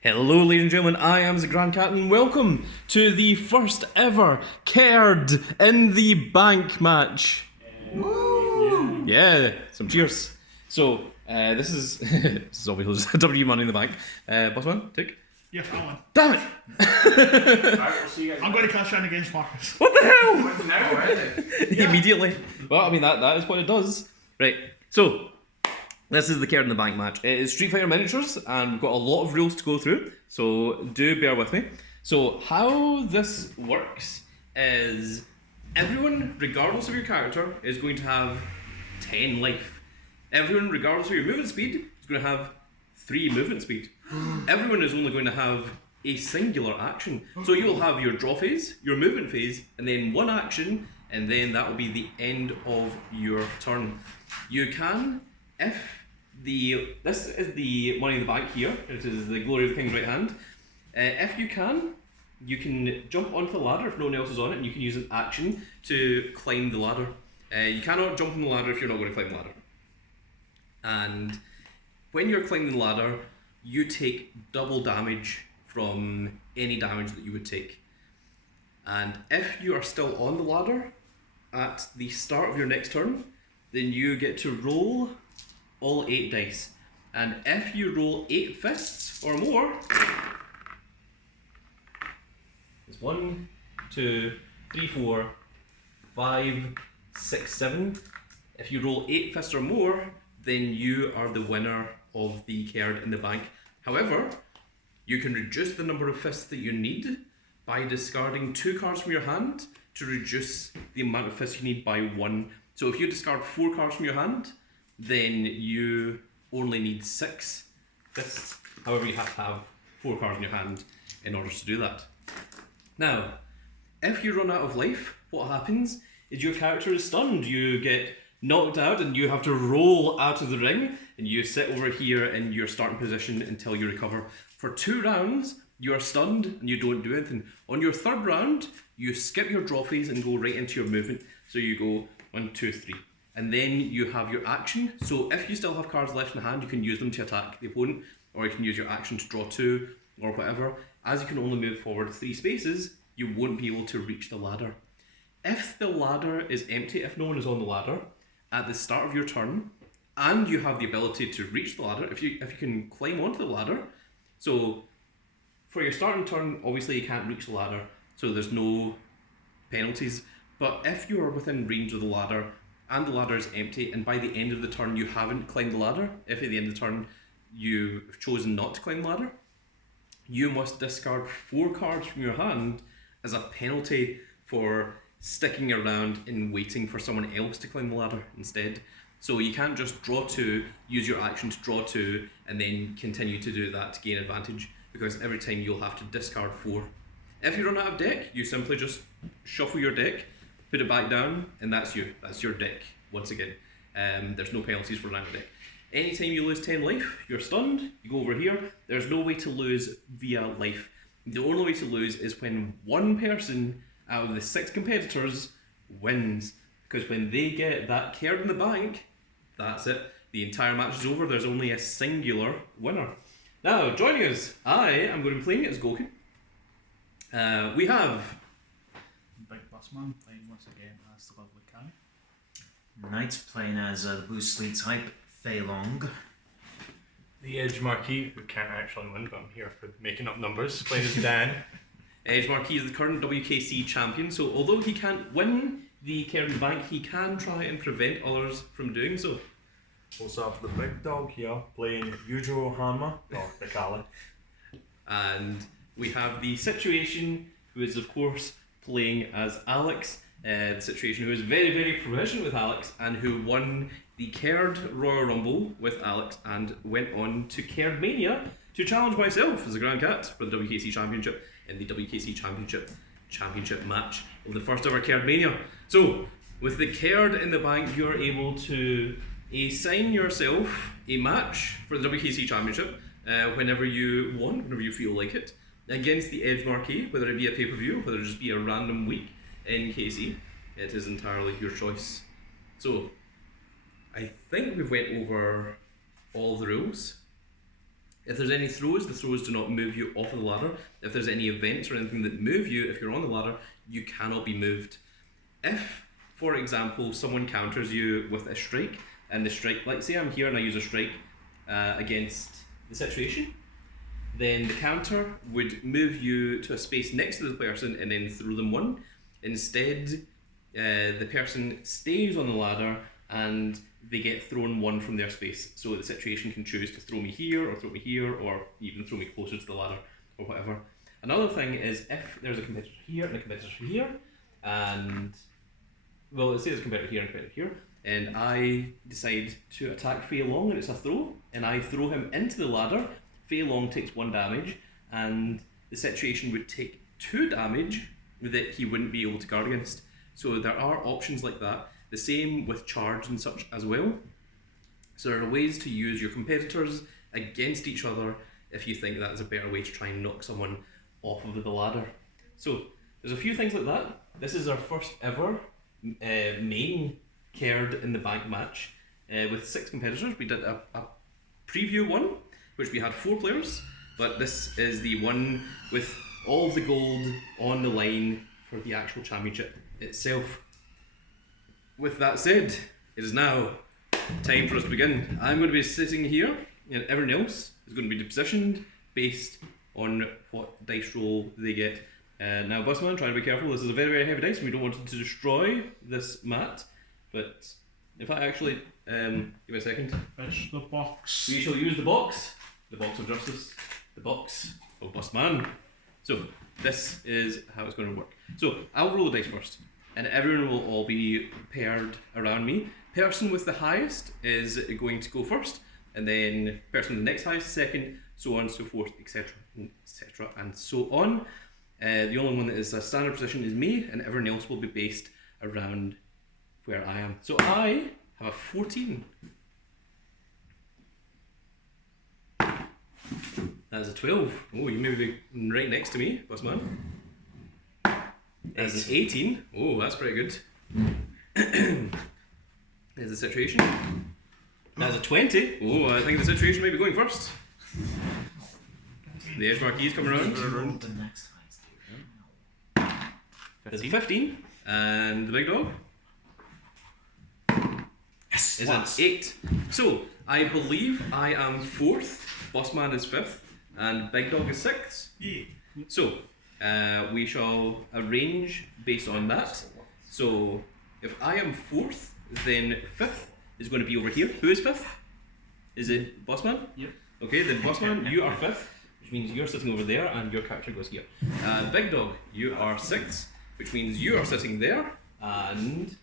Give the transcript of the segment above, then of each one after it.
Hello, ladies and gentlemen, I am the Grand Captain. Welcome to the first ever Kerd in the Bank match. Woo! Yeah, some cheers. So, this is this is obviously just W Money in the Bank. Boss man, tick. Yes, I won. Damn it! Alright, we'll see you guys. I'm going to cash in against Marcus. What the hell? Now already. Immediately. Well, I mean that is what it does. Right. So, this is the Kerd in the Bank match. It is Street Fighter miniatures, and we've got a lot of rules to go through, so do bear with me. So, how this works is everyone, regardless of your character, is going to have 10 life. Everyone, regardless of your movement speed, is going to have 3 movement speed. Everyone is only going to have a singular action. So you'll have your draw phase, your movement phase, and then one action, and then that will be the end of your turn. You can, this is the Money in the Bank here, it is the Glory of the King's right hand. If you can jump onto the ladder if no one else is on it, and you can use an action to climb the ladder. You cannot jump on the ladder if you're not going to climb the ladder. And when you're climbing the ladder, you take double damage from any damage that you would take. And if you are still on the ladder at the start of your next turn, then you get to roll all 8 dice. And if you roll 8 fists or more, it's 1, 2, 3, 4, 5, 6, 7. If you roll 8 fists or more, then you are the winner of the Kerd in the Bank. However, you can reduce the number of fists that you need by discarding 2 cards from your hand to reduce the amount of fists you need by 1. So if you discard 4 cards from your hand, then you only need 6 fists. However, you have to have 4 cards in your hand in order to do that. Now, if you run out of life, what happens is your character is stunned. You get knocked out and you have to roll out of the ring, and you sit over here in your starting position until you recover. For 2 rounds, you are stunned and you don't do anything. On your 3rd round, you skip your draw phase and go right into your movement. So you go 1, 2, 3. And then you have your action. So if you still have cards left in hand, you can use them to attack the opponent, or you can use your action to draw 2, or whatever. As you can only move forward 3 spaces, you won't be able to reach the ladder. If the ladder is empty, if no one is on the ladder, at the start of your turn, and you have the ability to reach the ladder, if you can climb onto the ladder, so for your starting turn, obviously you can't reach the ladder, so there's no penalties. But if you are within range of the ladder, and the ladder is empty, and by the end of the turn you haven't climbed the ladder, if at the end of the turn you have chosen not to climb the ladder, you must discard 4 cards from your hand as a penalty for sticking around and waiting for someone else to climb the ladder instead. So you can't just draw 2, use your action to draw 2, and then continue to do that to gain advantage, because every time you'll have to discard 4. If you run out of deck, you simply just shuffle your deck, put it back down, and that's your deck once again. There's no penalties for running out of deck. Anytime you lose 10 life, you're stunned, you go over here. There's no way to lose via life. The only way to lose is when one person out of the 6 competitors wins, because when they get that Kerd in the Bank, that's it. The entire match is over. There's only a singular winner. Now, joining us, I am going to be playing as Goku. We have Big Boss Man playing once again as the lovely Cammy. Knight's playing as the Blue Sleet type, Fei Long. The Edge Marquis, who can't actually win, but I'm here for making up numbers, playing as Dan. Edge Marquis is the current WKC champion, so although he can't win the Kerd in the Bank, he can try and prevent others from doing so. What's up, the big dog here, playing Yujo Hanma, or Mikali. And we have the Situation, who is of course playing as Alex. The Situation, who is very, very proficient with Alex, and who won the Kerd Royal Rumble with Alex, and went on to Kerd Mania to challenge myself as a Grand Cat for the WKC Championship in the WKC Championship match of the first ever Kerd Mania. So, with the Kerd in the Bank, you're able to assign yourself a match for the WKC Championship whenever you want, whenever you feel like it, against the Edge Marquis, whether it be a pay-per-view, whether it just be a random week in KC. It is entirely your choice. So, I think we've went over all the rules. If there's any throws, the throws do not move you off of the ladder. If there's any events or anything that move you, if you're on the ladder, you cannot be moved. If, for example, someone counters you with a strike, and the strike, like say I'm here and I use a strike against the situation, then the counter would move you to a space next to the person and then throw them one. Instead, the person stays on the ladder and they get thrown one from their space. So the situation can choose to throw me here, or throw me here, or even throw me closer to the ladder, or whatever. Another thing is if there's a competitor here and a competitor here, and well, let's say there's a competitor here and a competitor here, and I decide to attack Fei Long and it's a throw, and I throw him into the ladder, Fei Long takes 1 damage, and the situation would take 2 damage that he wouldn't be able to guard against. So there are options like that. The same with charge and such as well. So there are ways to use your competitors against each other if you think that is a better way to try and knock someone off of the ladder. So there's a few things like that. This is our first ever main Kerd in the Bank match with 6 competitors. We did a preview one, which we had 4 players, but this is the one with all of the gold on the line for the actual championship itself. With that said, it is now time for us to begin. I'm going to be sitting here, and everyone else is going to be positioned based on what dice roll they get. Now, Busman, try to be careful. This is a very, very heavy dice, and we don't want it to destroy this mat. But if I actually, give me a second. Fish the box. We shall use the box of justice, the box of Busman. So this is how it's going to work. So I'll roll the dice first, and everyone will all be paired around me. Person with the highest is going to go first, and then person with the next highest second, so on and so forth, etc., etc., and so on. The only one that is a standard position is me, and everyone else will be based around where I am. So I have a 14. That is a 12. Oh, you may be right next to me, Busman. That's an 18. Oh, that's pretty good. There's the situation. That's a 20. Oh, I think the situation might be going first. The edge marquee is coming around. The next highest. There's a 15. And the big dog Yes. is an 8. So, I believe I am 4th, Bossman is 5th, and Big Dog is 6th. Yeah. So, we shall arrange based on that. So, if I am 4th, then 5th is going to be over here. Who is 5th? Is it Bossman? Yep. Okay, then Bossman, you are 5th, which means you're sitting over there and your character goes here. Big Dog, you are 6th, which means you are sitting there, and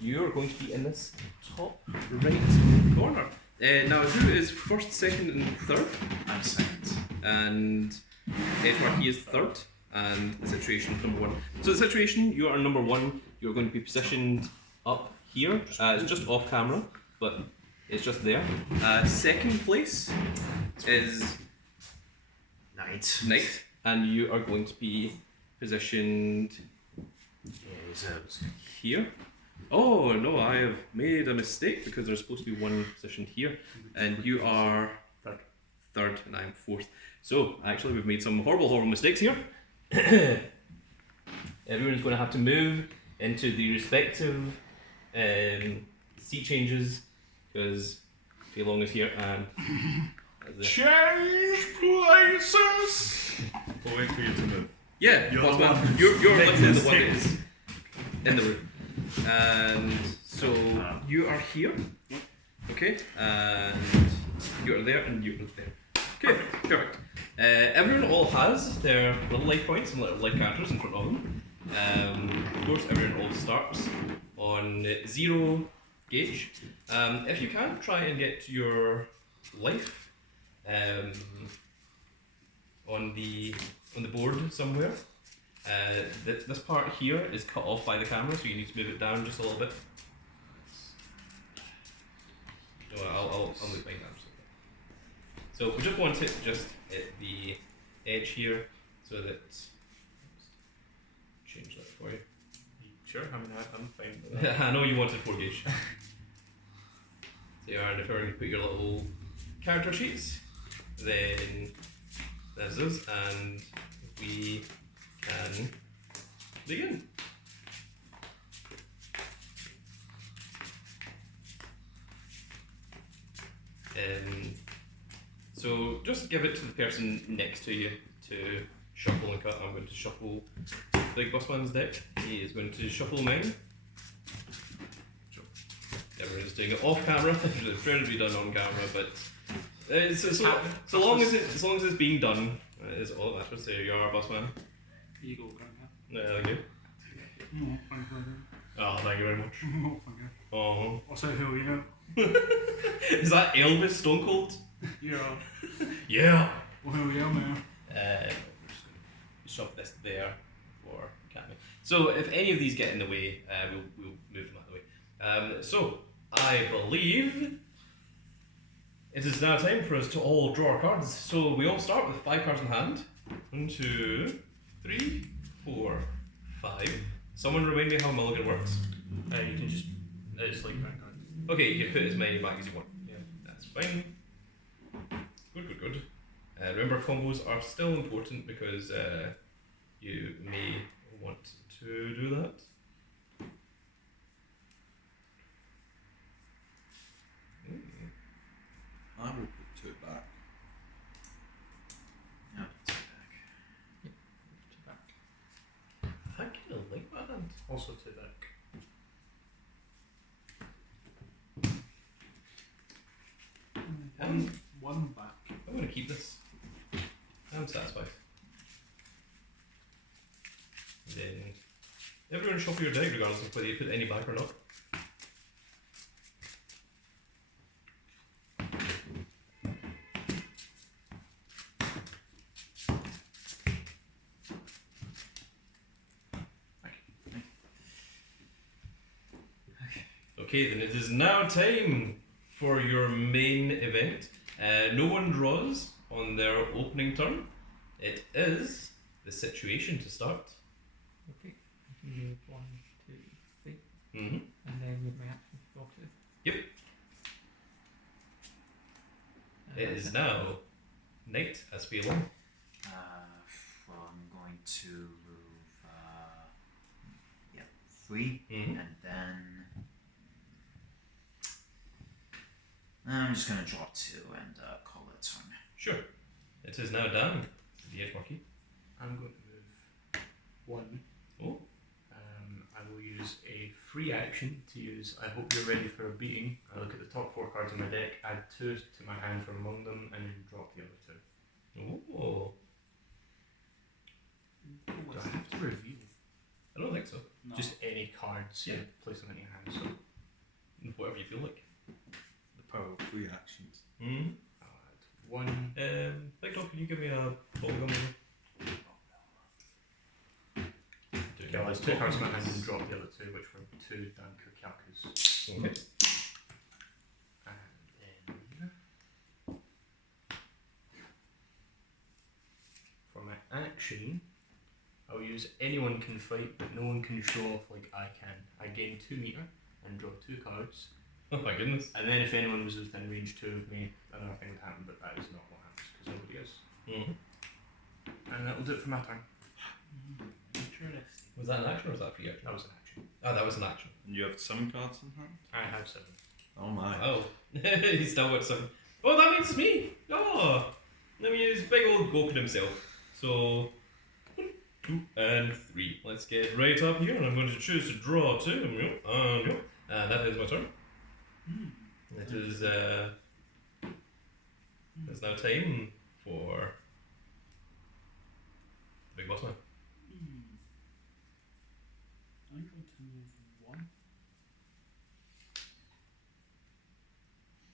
you're going to be in this top right corner. Now, who is 1st, 2nd, and 3rd? I'm second. And Edward, he is 3rd, and the situation is number 1. So the situation, you are number 1. You're going to be positioned up here. It's just off camera, but it's just there. 2nd place is Knight, and you are going to be positioned here. Oh no, I have made a mistake because there's supposed to be one position here, and you are 3rd, and I'm 4th. So actually, we've made some horrible mistakes here. Everyone's going to have to move into the respective seat changes because Fei Long is here and. Change places! We'll wait for you to move. Yeah, You're Bossman, the one. you're literally the Next one that is in the room. And so you are here, okay, and you're there and you're there. Okay, perfect. Everyone all has their little life points and little life counters in front of them. Of course, everyone all starts on 0 gauge. If you can, try and get your life on the board somewhere. This part here is cut off by the camera, so you need to move it down just a little bit. No, I'll move mine down just a little bit. So we just want it just at the edge here, so that change that for you. Sure, I mean, I'm fine with that. I know you wanted 4 gauge. So you are, and if you're going to put your little character sheets, then there's this, and we can begin. So just give it to the person next to you to shuffle and cut. I'm going to shuffle Big Bossman's deck. He is going to shuffle mine. Everyone's doing it off camera. It's trying to be done on camera, but so long as it's being done, is all that matters. There you are, Bossman. Here you go, Grandma. Yeah, thank you. No, thank you. Oh, thank you very much. No, thank you. Oh, I'll say who you know. is that Elvis Stone Cold? Yeah. Yeah. Well, who you man? We're just going to shove this there for Cammy. So if any of these get in the way, we'll move them out of the way. So I believe it is now time for us to all draw our cards. So we all start with 5 cards in hand. 1, 2, 3, 4, 5. Someone remind me how Mulligan works. You can just, it's like back cards. Okay, you can put as many back as you want. Yeah. That's fine. Good. Remember, combos are still important because you may want to do that. I will put 2 back. Yeah, take it back. I kind of like that hand. Also 2 back. One back. I'm going to keep this. I'm satisfied. Then everyone shuffle your deck regardless of whether you put any back or not. Okay, then it is now time for your main event. No one draws on their opening turn. It is the situation to start. Okay, I can move 1, 2, 3, Mm-hmm. and then with my action to draw 2. Yep. It is now night as we along. Well, I'm going to move, 3, Mm-hmm. and then I'm just going to draw 2 and call it turn. Sure. It is now down to the edge marquee. I'm going to move 1. Oh. I will use a free action to use I hope you're ready for a beating. I look at the top 4 cards in my deck, add 2 to my hand from among them, and then drop the other 2. Oh. Do I have to reveal? I don't think so. No. Just any cards, Yeah. place them in your hand. So Whatever you feel like. The power of 3 actions. Mm-hmm. I'll add 1. Big Dog, can you give me a bubblegum? Okay, I'll use 2 cards in my hand and drop the other 2, which were 2 Dan Kurkiakas. Okay. And then for my action, I'll use anyone can fight, but no one can show off like I can. I gain 2 meter and draw 2 cards. Oh my goodness. And then if anyone was within range 2 of me, another thing would happen, but that is not what happens because nobody is. Mm-hmm. And that will do it for my turn. Interesting. Was that an action or was that a free action? That was an action. Oh, that was an action. And you have 7 cards in hand? I have 7. Oh my. Oh. He's still got some. Oh, that means me! Oh! Let me use big old Goku himself. So, 1, 2, and 3. Let's get right up here, and I'm going to choose to draw 2. And that is my turn. It is, it's now time for the big boss man. I'm going to move 1.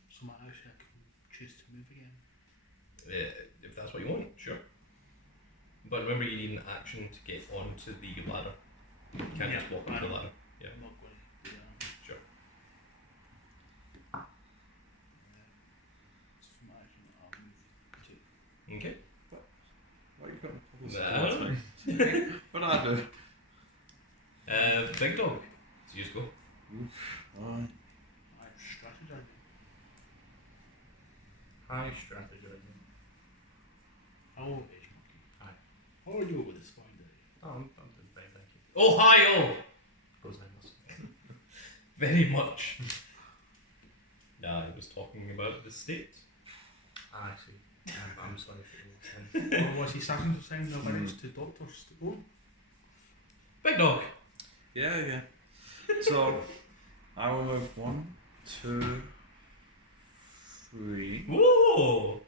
So my action I can choose to move again. If that's what you want, sure. But remember, you need an action to get onto the ladder. You can't just walk up the ladder. Yeah. I'm not going to do that. Sure. So for my action I'll move 2. Okay. Why are you putting Nah. puzzles? What I do? Big dog. So you just go. Aye. I'm strategizing. High strategizing. How are you with this point? Oh, I'm doing fine, thank you. Ohio! Goes numbers. Very much. I was talking about the state. Ah, I see. I'm sorry for your Or was he starting to send the letters to doctors to go? Big dog. Yeah. So I will move 1, 2, 3. Whoa!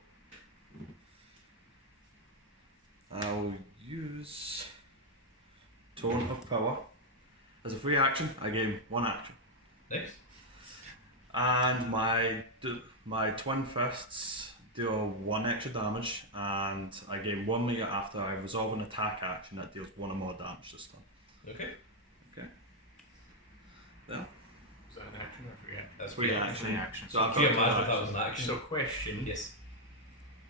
I will use Tone of Power as a free action. I gain 1 action, Nice. and my twin fists deal 1 extra damage, and I gain 1 meter after I resolve an attack action that deals 1 or more damage this time. Okay. There. Is that an action or free action? That's Free free action. Free action. So I've Could you got imagine two if that was actions. an action? So, question. Yes.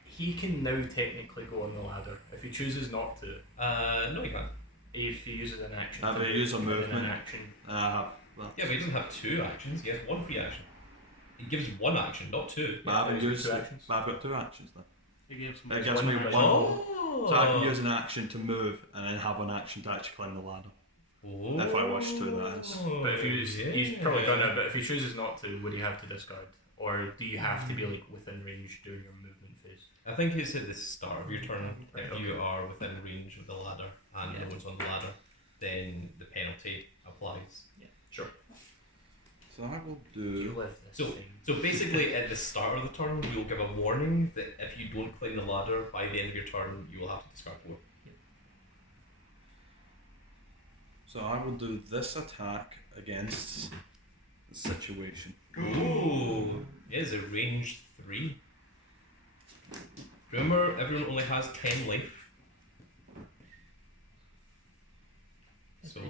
He can now technically go on the ladder. If he chooses not to, No, you can't. if he uses an action, Have to a use of and then movement. an action. And I have that. Yeah, but he doesn't have 2 actions. He has 1 free action. He gives 1 action, not 2. But I haven't Yeah, used two it. actions. But I've got 2 actions then. He gave some. That gives me one one. action. Oh. So I can use an action to move and then have an action to actually climb the ladder. Oh. If I wish to, that is. But if he's probably done it. But if he chooses not to, would he have to discard, or do you have to be like within range during your movement phase? I think it's at the start of your turn. Right, If you are within range of the ladder and no one's on the ladder, then the penalty applies. Sure. So I will You do. live this So, thing. so basically, at the start of the turn, you'll give a warning that if you don't climb the ladder by the end of your turn, you will have to discard 4. So I will do this attack against the situation. Ooh, it is a range 3. Remember, everyone only has 10 life. So,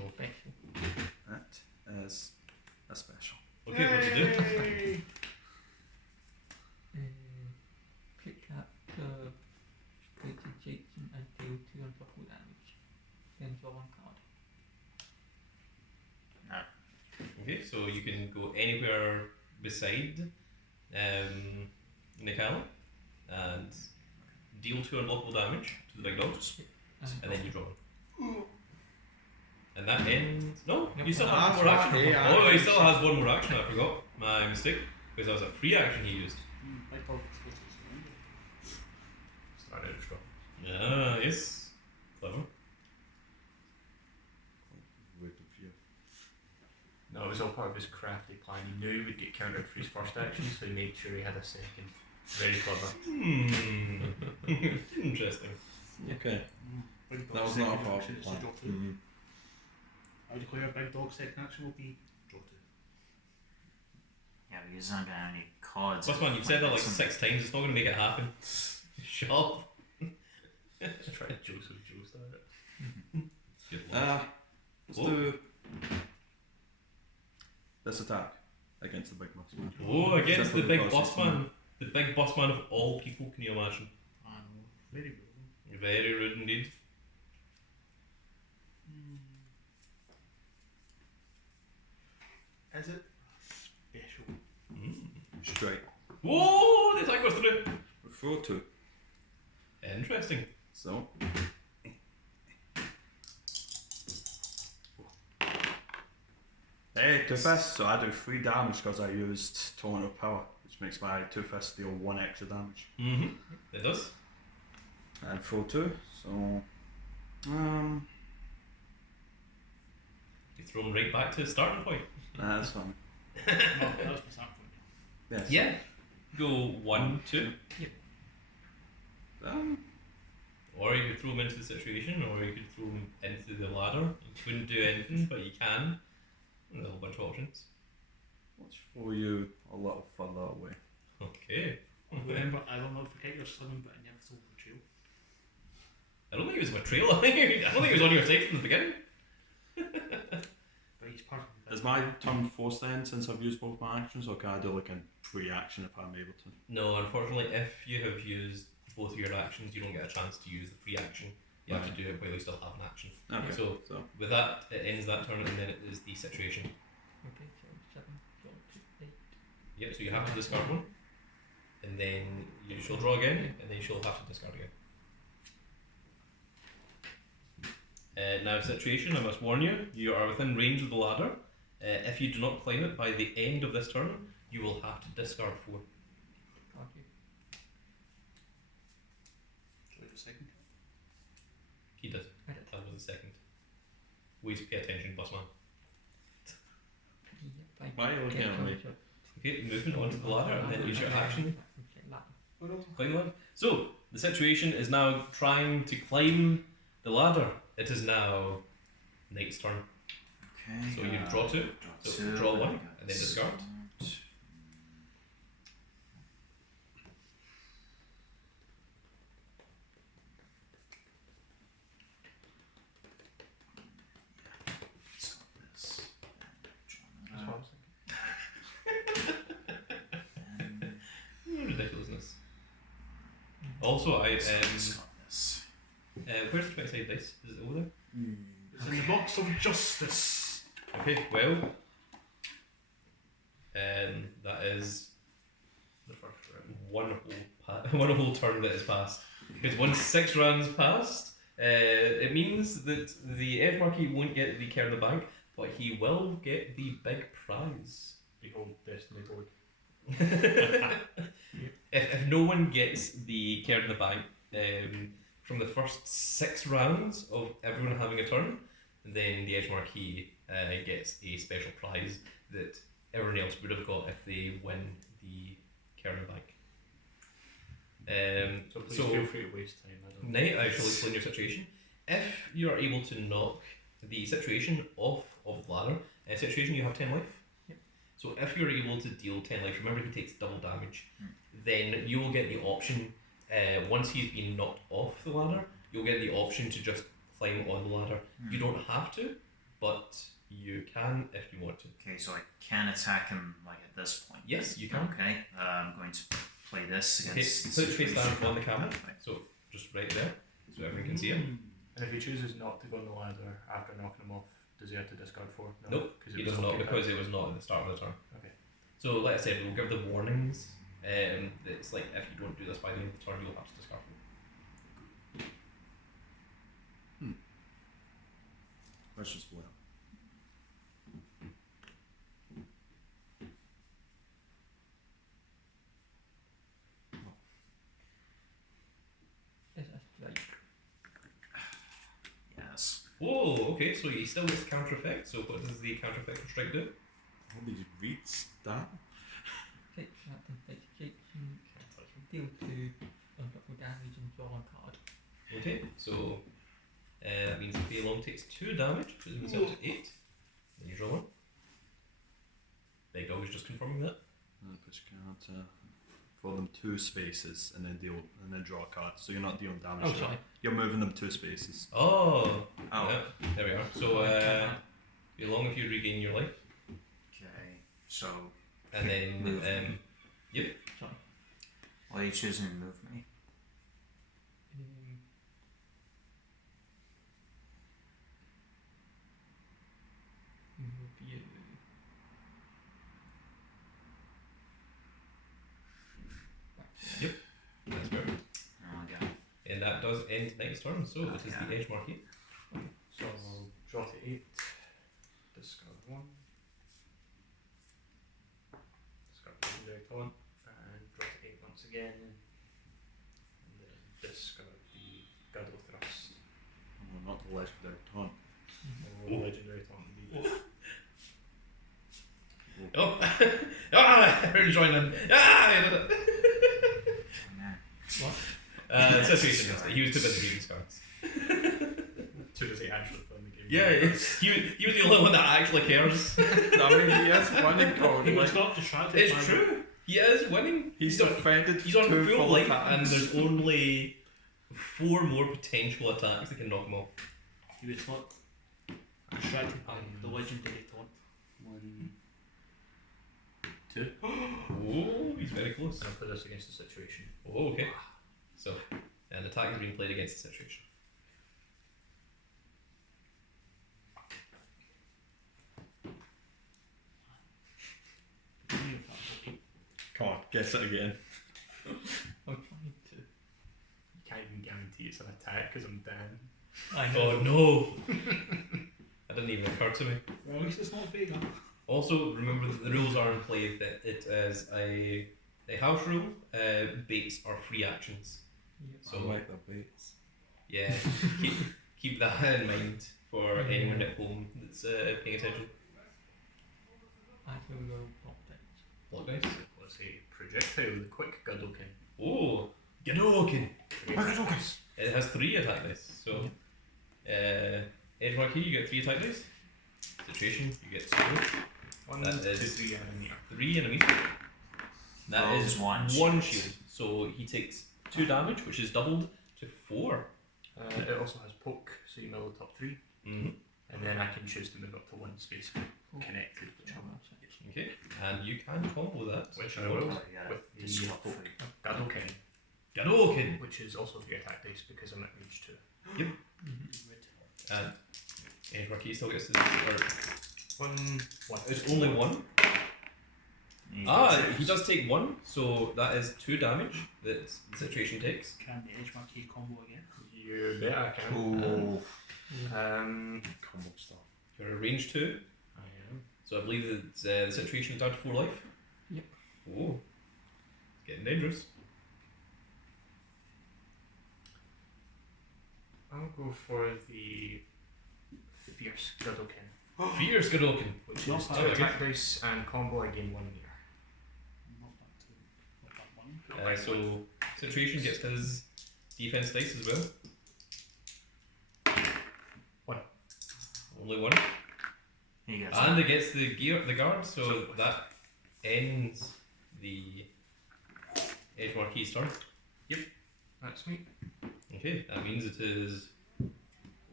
That is a special. okay, what to do? Pick up the Greater Jason and deal 2 unblockable damage. Then draw 1 card. Okay, so you can go anywhere beside Nikala and deal 2 unblockable damage to the big dogs, and then you draw 1. And that ends. No, you still have 1 more action. Oh, he still has 1 more action. I forgot. My mistake. Because that was a free action he used. Big dog was supposed to surrender. Start out strong. Yeah, yes. Clever. No, it was all part of his crafty plan. He knew he would get countered for his first action, so he made sure he had a second. Very clever. Interesting. Okay. Big That dog's was not a second problem. action is to draw 2. Mm-hmm. I would declare big dog's second action will be draw 2. Yeah, because there's not gonna have any cards. Plus, man, you've said that like Some- 6 times. It's not going to make it happen. Shut up. Just try to Joseph Joe style it. Good luck. Let's Oh. do this attack against the big boss man. Oh, against the Simply big because boss it's man. The big boss man of all people, can you imagine? I know. Very good. Very rude indeed. Is it special? Strike. Whoa, the attack goes through. Throw 2. Interesting. So. Hey, 2 fists, so I do 3 damage because I used Tone of Power, which makes my 2 fists deal 1 extra damage. Mm-hmm. It does. And throw 2, so. You throw him right back to the starting point. That's fine. No, that was the sample. Yes. Yeah. Go 1, 2. Or you could throw him into the situation, or you could throw him into the ladder. You couldn't do anything, but you can. There's a whole bunch of options. Let's throw you a little further away. Okay. Remember, I don't know if forget your swimming, but inevitable betrayal. I don't think it was a betrayal. I don't think it was on your side from the beginning. But he's part of the Is my turn forced then since I've used both my actions, or can I do like a pre-action if I'm able to? No, unfortunately, if you have used both of your actions, you don't get a chance to use the free action. You have to do it while you still have an action. Okay. So with that, it ends that turn, and then it is the situation. Okay, so 7, draw 2, 8. Yep. So you have to discard 1, and then you shall draw again, and then you shall have to discard again. Now, situation, I must warn you, you are within range of the ladder. If you do not climb it by the end of this turn, you will have to discard 4. Okay. Should I do a second? He did. I did. That was the second. Ways to pay attention, boss man. Yep, Why are you looking at me? Okay, movement onto the ladder and then use your action. Ladder. Oh no. Climb ladder. So, the situation is now trying to climb the ladder. It is now Knight's turn. Okay. So you draw 2. So draw 1 and then discard. So this. That's what I was thinking. Ridiculousness. Also, I So it's got this. where's the 20-sided dice? Is it over there? It's in the box of justice. Okay, well, that is The first round. one whole turn that has passed. Because once 6 rounds passed, it means that the Edge Marquee won't get the care in the bank, but he will get the big prize. Big old destiny board. If no one gets the care in the bank from the first 6 rounds of everyone having a turn, then the Edge Marquee gets a special prize that everyone else would have got if they win the care in the bank. So please feel free to waste time. I don't Knight, I shall explain your situation. If you are able to knock the situation off of the ladder, situation you have 10 life. Yep. So if you're able to deal 10 life, remember he takes double damage, then you will get the option, once he's been knocked off the ladder, you'll get the option to just climb on the ladder. You don't have to, but you can if you want to. Okay, so I can attack him like at this point. Yes, you can. Okay, I'm going to play this Okay, against. put your face down situation. on the camera, Okay. so just right there, so everyone can see him. And if he chooses not to go on the ladder after knocking him off, does he have to discard 4? No, Nope, because he does not, because it was not at the start of the turn. Okay. So, like I said, we'll give the warnings. It's like if you don't do this by the end of the turn, you'll have to discard 4. Let's just wait. Is a strike. Yes. Whoa, okay, so he still gets counter effect. So, what does the counter effect of strike do? How did you read that? Take that investigation. Deal 2 unblockable damage and draw one card. Okay, so that means if he alone takes 2 damage, puts himself to 8. Then you draw 1. Big dog is just confirming that. Put your card for them 2 spaces and then draw a card. So you're not dealing damage. Oh, sorry. You're moving them 2 spaces. Oh, Oh. yeah, there we are. So, be long if you regain your life, Okay. So, and then Move. Sorry. why are you choosing to move me? Move you. that's perfect. Oh, yeah. And that does end tonight's turn. So it is the Edge Marquee. So I'll draw to 8, discard 1, discard the legendary taunt, and draw to 8 once again, and then discard the Girdle Thrust. Oh, not the legendary taunt. Or legendary taunt indeed. Oh, everyone's joining. Ah, I did it. Oh, man. What? Situation is he was too busy reading cards. Too busy actually playing the game. Yeah, he was the only one that actually cares. I mean, he is winning, Cody. He was not distracted. It's by true. He is winning. He's on- defended He's on 2 full full life, attacks. and there's only 4 more potential attacks that can knock him off. He was not distracted by the legendary taunt. 1, 2. Oh, he's very close. And I'll put this against the situation. Oh, okay. So, an attack is being played against the situation. Come on, guess it again. I'm trying to. You can't even guarantee guarantee it's an attack because I'm Dan. I Oh know. no! That didn't even occur to me. Well, at least it's not Vega. Also, remember that the rules are in play that it is a house rule. Baits are free actions. Yep. So I like the baits. yeah, keep that in mind for anyone at home that's paying attention. I shall go block dice. Block dice. Let's say projectile, the quick Godolkin. Oh, Gadoken. Okay. It has 3 attack dice. So, Edge Marquee, you get 3 attack dice. Situation, you get 0. 1, That 2, is 3 and a meter. 3 enemies. That is Those one shield. So he takes 2 damage, which is doubled to 4. It also has poke, so you mill the top 3. Mm-hmm. And then I can choose to move up to 1 space connected. Okay, and you can combo that. Which if I you will. want. With the Just swap poke. food. Godolkin, Gadoken. which is also 3 attack dice because I'm at range 2. And Edge Marquee still gets to. Or, 1. it's only 1. He does take 1, so that is 2 damage that the situation takes. Can the Edge Marquee combo again? You bet I can. Oh, Combo stuff. You're a range 2, I am. so I believe that the situation is down to 4 life. Yep. Oh, it's getting dangerous. I'll go for the Fierce Godolkin, Fierce Gadoken. which Not is bad. 2 attack dice and combo I gain 1 meter. Not that 1. So situation gets his defense dice as well. 1. Only 1. He gets And it gets the guard, so that ends the Edge Marquee's turn. That's me. Okay, that means it is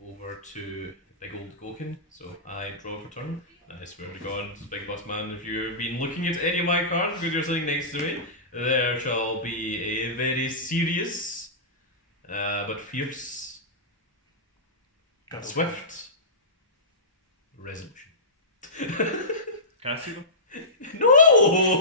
over to Big Old Gokin, so I draw for turn. I swear to God, Big Boss Man, if you've been looking at any of my cards because you're sitting next to me, there shall be a very serious, but fierce, and swift resolution. Can I see them? No!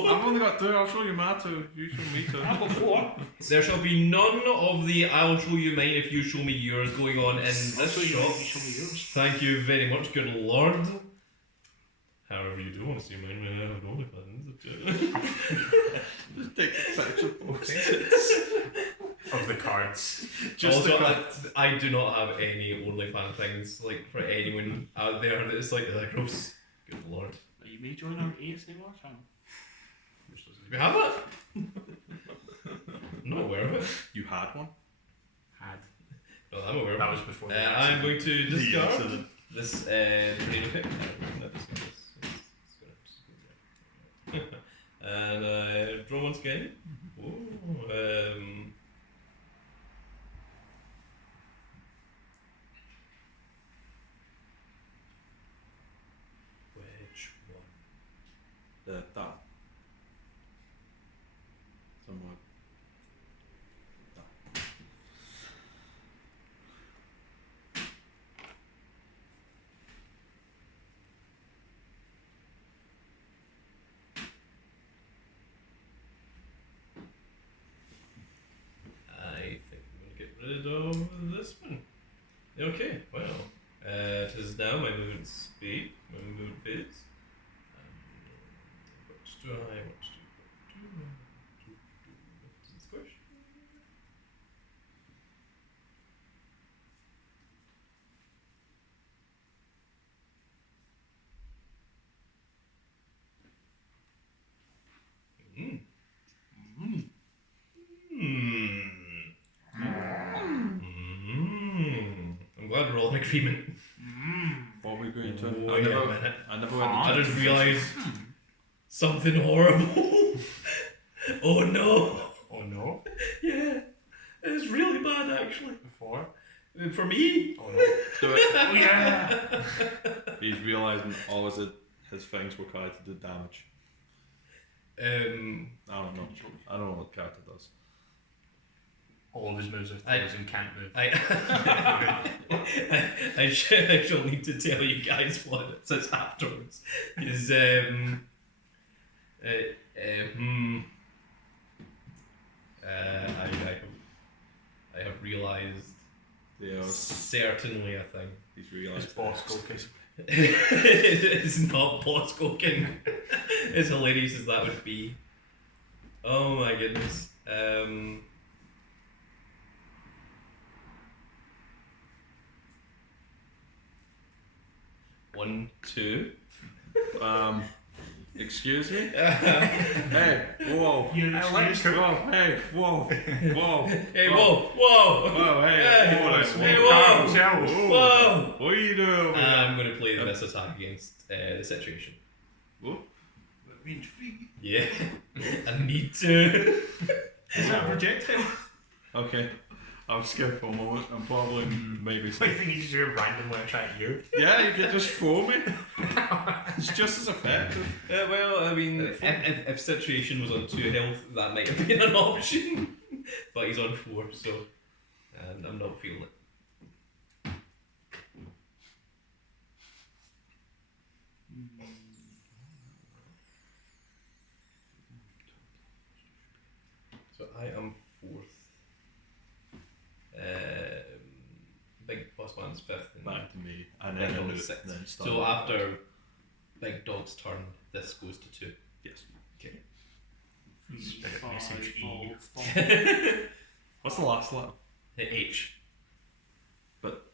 I've only got 2. I'll show you my 2. You show me 2. I've got 4. There shall be none of the I'll show you mine if you show me yours going on in I'll this show you shop. mine, you show me yours. Thank you very much, good lord. However, you do want to see mine when I have OnlyFans. Just take a picture, post Of the cards. Just also, the cards. I do not have any OnlyFans things like for anyone out there that is like gross. Good lord. You may join our ASMR channel. We have it? I'm not aware of it. You had one? Had. Well, I'm aware of That it. was before the I'm accident. going to discard accident. this tornado pick. And I draw once again. Ooh, which one? That. Somewhere. That. I think I'm going to get rid of this one. Okay, well, it is now my movement speed, my movement phase. What do I want to do? Squish. Mm. I'm glad we're all in agreement. What are we going to? Oh, I yeah, never, a minute. I never went I into just realised something horrible. Oh no! Oh no. Yeah, it's really bad actually. Before? For me. Oh no. Do it. Oh yeah! He's realising all his things were required to do damage. I don't know. I don't know what the character does. All of his moves are I- things and can't move. I shall need to tell you guys what it says afterwards. Because, I have realised There's certainly a thing. he's It's realised. boss cooking. It's not boss cooking. As hilarious as that would be. Oh my goodness. 1, 2. Excuse me? Hey, Hey, whoa. You're I like excused. Whoa, hey, whoa, whoa. whoa, whoa! Whoa, hey, Hey, whoa, hey, whoa. whoa! Whoa! What are you doing over there? I'm going to play this attack against the situation. Whoa. Range free. Yeah. I need to. Is that a projectile? Okay. I'm scared for a moment. I'm probably maybe. I think you just randomly attack you. Yeah, you could just throw me. It's just as effective. Well, I mean, if situation was on 2 health, that might have been an option. But he's on 4, so. And I'm not feeling it. So I am 4th. Big boss man's 5th. And Back to me. And Big then dog's 6th. then start. So after Big Dog's turn, this goes to 2. Yes. Okay. Spirit message E. What's the last letter? H. But-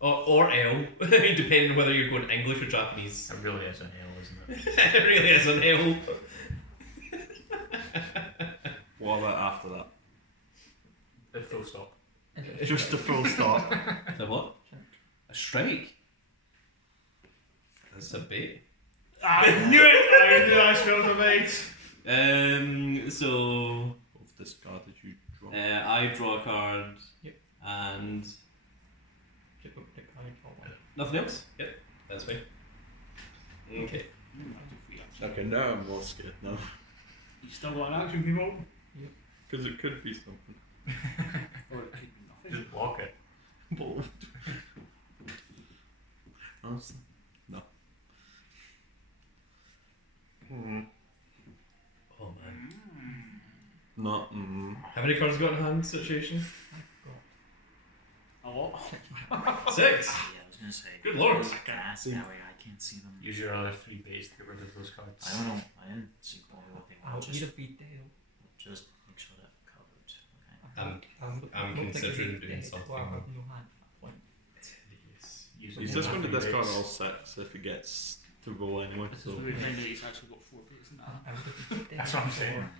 Or L, depending on whether you're going English or Japanese. It really is an L, isn't it? It really is an L. What about after that? The full stop. Just a full stop. The what? A strike. That's a bait. I knew it! I knew I spilled a bait. So Of this card that you draw. I draw a card. Yep. And Just look at how you draw one. nothing else. Yep, that's fine. Okay. Okay, now I'm more scared now. You still got an action, people? Because it could be something. Or it could be nothing. Just block it. Honestly, no. Oh man. Not. How many cards have you got in hand? Situation. A lot. 6. Yeah, I was gonna say. Good lord. I can ask that way. I can't see them. Use your other 3 baits to get rid of those cards. I don't know. I didn't see quite what they I'll want. either be dead Just make sure they're covered. Okay. I'm considering doing something. Well, I have no hand at that point. Use He's your just going to other discard baits. all 6 if he gets to roll anyway. This So. is the weird thing that he's actually got 4 baits in that. I would have been dead. That's what I'm saying. or-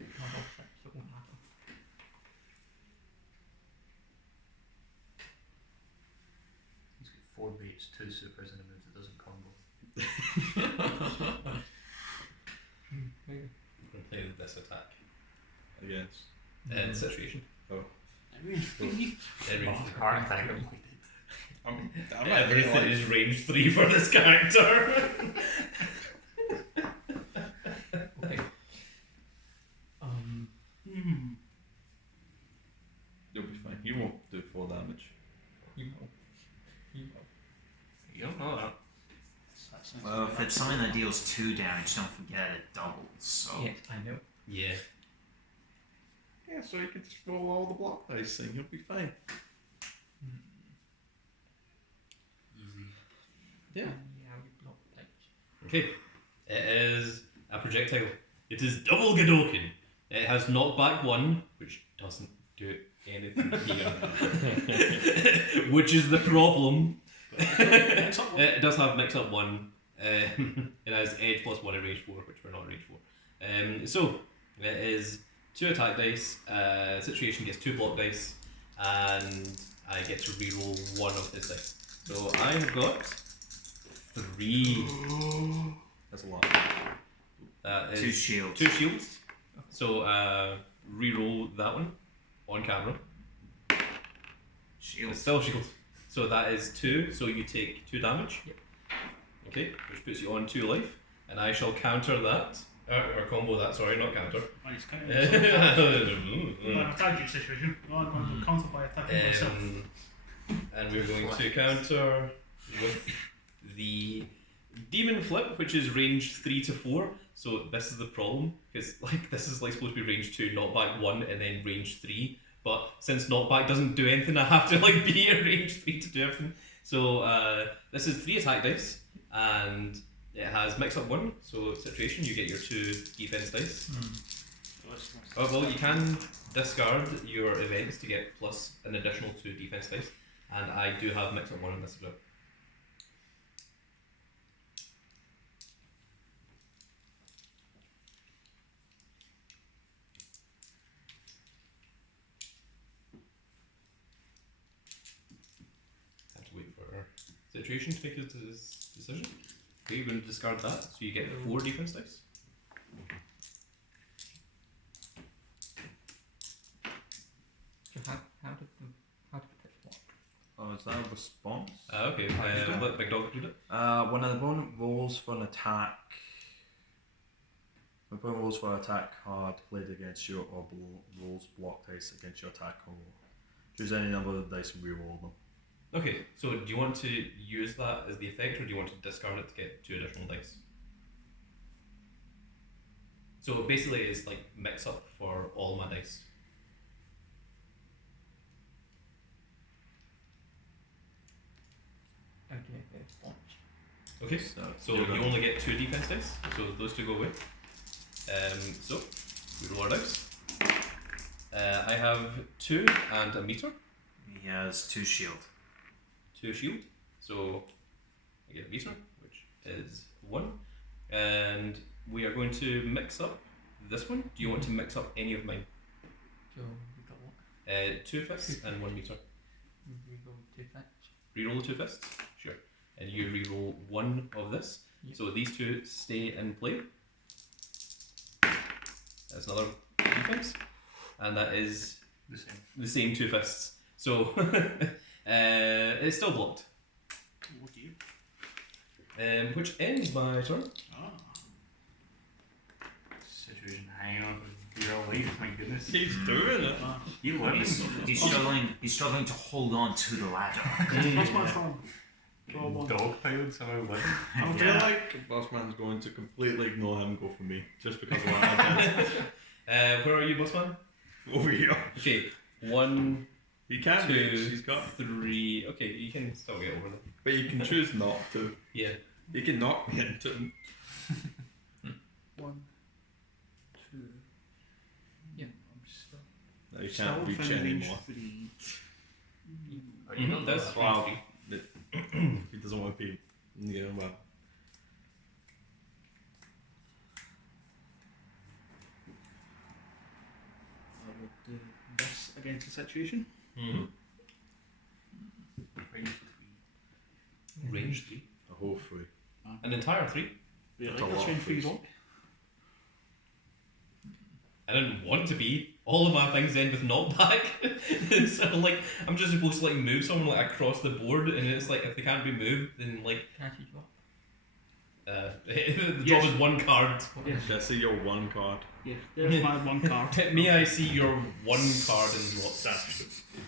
Not all six, it won't happen. He's got 4 baits, 2 supers, and a move that doesn't combo. Maybe. I'm going to play this attack. I guess. Situation. Range free. Heart attack. Everything is range 3 for this character. Okay. You'll be fine. You won't do 4 damage. You know. You know. You don't know that. Well, if it's something that deals 2 damage, don't forget it doubles. So. Yes, I know. Yeah. Yeah, so you can just roll all the block dice and you'll be fine. Easy. Yeah. Yeah, we block dice. Okay. It is a projectile. It is double Gadoken. It has knockback 1, which doesn't do anything here. Which is the problem. It does have mix up 1. It has edge plus 1 in range 4, which we're not in range 4. So, it is 2 attack dice, situation gets 2 block dice, and I get to reroll 1 of his dice. So I have got 3. That's a lot. That is 2 shields. 2 shields. So reroll that one on camera. It's Shields. still shield. So that is 2, so you take 2 damage. Yep. Okay, which puts you on 2 life, and I shall counter that. Or combo that, sorry, not counter. Nice, kind of. An Um, attack situation. No, I'm going to counter by attacking myself. and we're going to counter with the demon flip, which is range 3 to 4. So this is the problem, because like this is like supposed to be range 2, knockback 1, and then range 3, But since knockback doesn't do anything, I have to like be at range 3 to do everything. So this is 3 attack dice, and it has mix up 1. So situation, you get your 2 defense dice. Oh well, you can discard your events to get plus an additional 2 defense dice, and I do have mix up 1 in this as well. Have to wait for situation to make his decision. Okay, you're going to discard that, so you get 4 defense dice. So how did it work? Oh, is that a response? Okay, let Big Dog read it. When an opponent rolls for an attack, when an opponent rolls for an attack card played against you or rolls block dice against your attack roll, choose any number of dice and re-roll them. Okay, so do you want to use that as the effect, or do you want to discard it to get 2 additional dice? So basically it's like mix up for all my dice. Okay, response. Okay, so you only get 2 defense dice, so those 2 go away. So we roll our dice. I have 2 and a meter, He has 2 shield. 2 shield, so I get a meter, which is 1. And we are going to mix up this one. Do you want to mix up any of mine? So we got what? 2 fists and 1 meter. We go 2 fists. Reroll the 2 fists? Sure. And you reroll 1 of this. Yep. So these 2 stay in play. That's another defense. And that is the same 2 fists. So it's still blocked. Okay. Which ends my turn. Ah. Situation hanging on for dear life, my goodness. He's doing it. You He's struggling to hold on to the ladder. What's my turn? Roll one. Dogpiled somehow living. I feel Yeah. like Bossman's going to completely ignore him and go for me, just because of what I did. Where are you, Bossman? Over here. Okay, 1, He can 2, reach, he's got, 3. Okay, you can still get over them. but you can choose not to. Yeah. You can knock me into him. 1, 2. Yeah. I'm still. No, you Still can't reach within range anymore. 3. That's Wow. fine. He doesn't want to be near him. Well, I will do this against the situation. Mm-hmm. Range 3. a whole 3. An entire 3. Really? That's a That's lot, range 3 please. block. I didn't want to be. All of my things end with knockback. So like I'm just supposed to like move someone like across the board, and it's like if they can't be moved, then like Can I see drop? the Yes. job is 1 card. Yes. Let's see your 1 card. Yeah, there's my 1 card. May I see your 1 card in drop?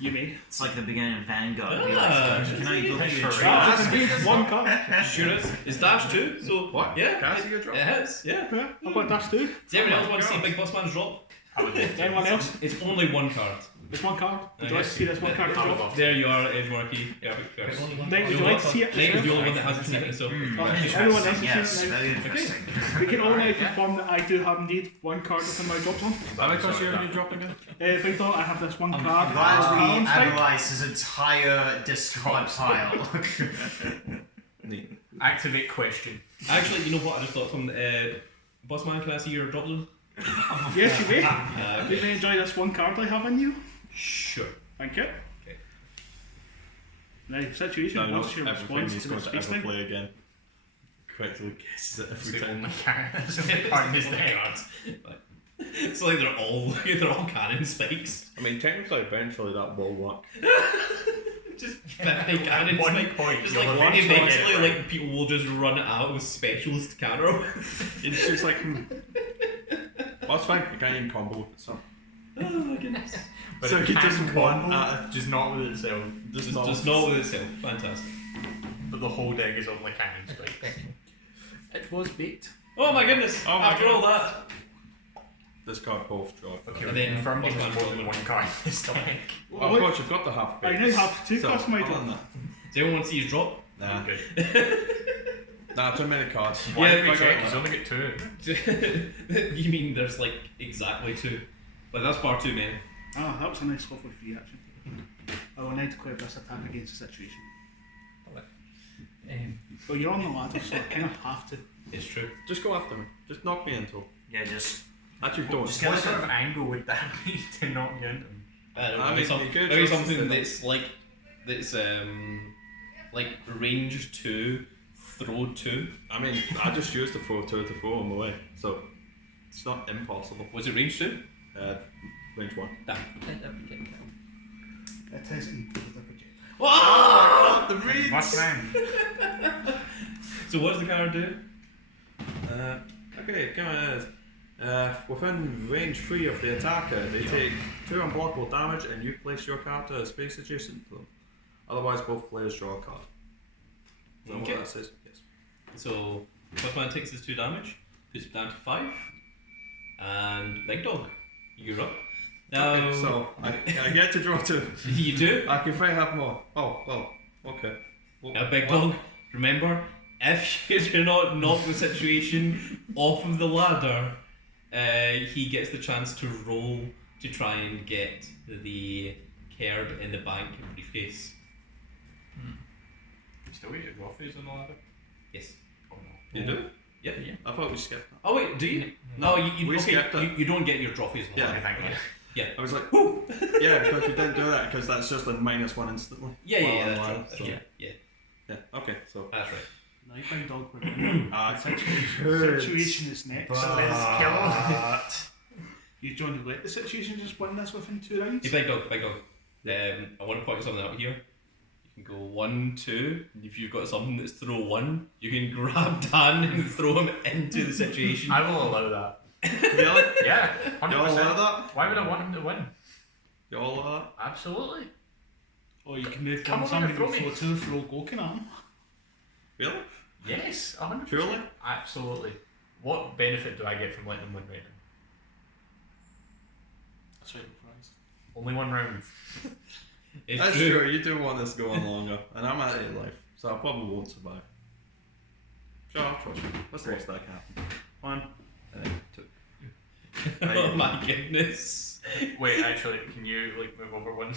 You may. It's like the beginning of Vanguard. Be Ah, like, can I look at your for chart? 1 card. Sure is. It's dash 2, so What? yeah. Can I see your drop? It is, yeah. Yeah, I've got dash 2. Does anyone else want to see Big Boss Man's drop? I would love to. Anyone else? It's only 1 card. There's 1 card. Would you Okay. like to see this 1 card I would drop? love to. There you are, Edgemarky. Yeah, first. Nick, would you like to see it? Nick is the only one that hasn't seen it, so. Anyone else Interesting, has yes, seen it? very interesting. We can all now confirm that I do have indeed 1 card within my drop zone. Is that because you're only dropping it? Big Dog, I have this 1 I'm card. glad we Balance type. analysed his entire discard pile. Neat. Activate question. Actually, you know what? I just thought from Boss Man, can I see your drop zone? Yes, you may. You Okay. may enjoy this 1 card I have in you. Sure. Thank you. Okay. Now, situation, No, what's your everything response he's to going this to space ever thing? play again. Correctly guesses it It's every the time. only card. It's the only card in his deck. Cards. It's like they're all cannon spikes. I mean, technically, eventually that will work. Just 50 cannon At one spikes. point, Just you'll like have reached eventually, target. like people will just run out with specials to counter with. It's just like, well, it's fine. You can't even combo. So, Oh my goodness. But So it he can just combo, won just not with itself. Just not with itself. Fantastic. But the whole deck is only cannon spikes. It was baked. Oh my goodness! Oh my After all that, discard both, draw. Okay, And we then confirmed what's there's my more draw? than one card in this stomach. Well, of course, you've got the half I base. now have two So, customized other than ones. Does anyone want to see his drop? Nah, Good. nah, too many cards. Why Yeah, did we figure check? it He's out. only got two. You mean there's like exactly 2? But that's far too many. Ah, that was a nice lovely free action. I will now declare this attack against the situation. Well, you're on the ladder, so I kind of have to. It's true. Just go after me. Just knock me into him. Yeah, just Actually, don't. Just What get sort it. of angle would that be to knock you into? I don't know. I Maybe, mean, you could maybe just something instead that's like range 2, throw 2. I mean, I just used the throw 2 to throw him away, so it's not impossible. Was it range 2? Range 1. Damn. It is in the project. Oh, the reads! What's name? So what does the card do? Okay, come on. Within range 3 of the attacker, they take 2 unblockable damage and you place your character space adjacent to them. Otherwise, both players draw a card. Is that Okay. what that says? Yes. So first man takes his 2 damage, puts it down to 5, and Big Dog, you're up. Now Okay, so I get to draw 2. you do. I can find have more. Oh, okay. Well, Now Big what? Dog, remember, if you do not knock the situation off of the ladder, he gets the chance to roll to try and get the Kerd in the bank briefcase. You still get your trophies on the ladder? Yes. Oh no. You do? Yeah. I thought we skipped that. Oh wait, do you? No, No, you we okay, skipped it. you don't get your trophies in the Yeah. ladder. Okay, thank you. I was like, whoo! Yeah, because you didn't do that because that's just a -1 instantly. Yeah, While that's I'm true. alive, That's so- true. Yeah, Yeah, okay, so. that's right. Now, Big Dog, we're going I situation is next. But You Johnny let the situation just win this within 2 rounds? Hey, Big Dog, Big Dog. I want to point something out here. You can go 1, 2. If you've got something that's throw 1, you can grab Dan and throw him into the situation. I will allow that. Really? Yeah, You all 100%. allow that? Why would I want him to win? You all allow that? Absolutely. Or you can move Come from over somebody and throw with me. flow 2, throw Gokin at him. Really? Yes, 100%. Purely? Absolutely. What benefit do I get from letting them win right now? That's right, Christ. Only 1 round. It's That's true. true, you do want this to go on longer, and I'm at your life, so I probably won't survive. Sure, I'll trust you. Let's watch that happen. 1, 2. Oh my goodness. Wait, actually, can you like move over 1?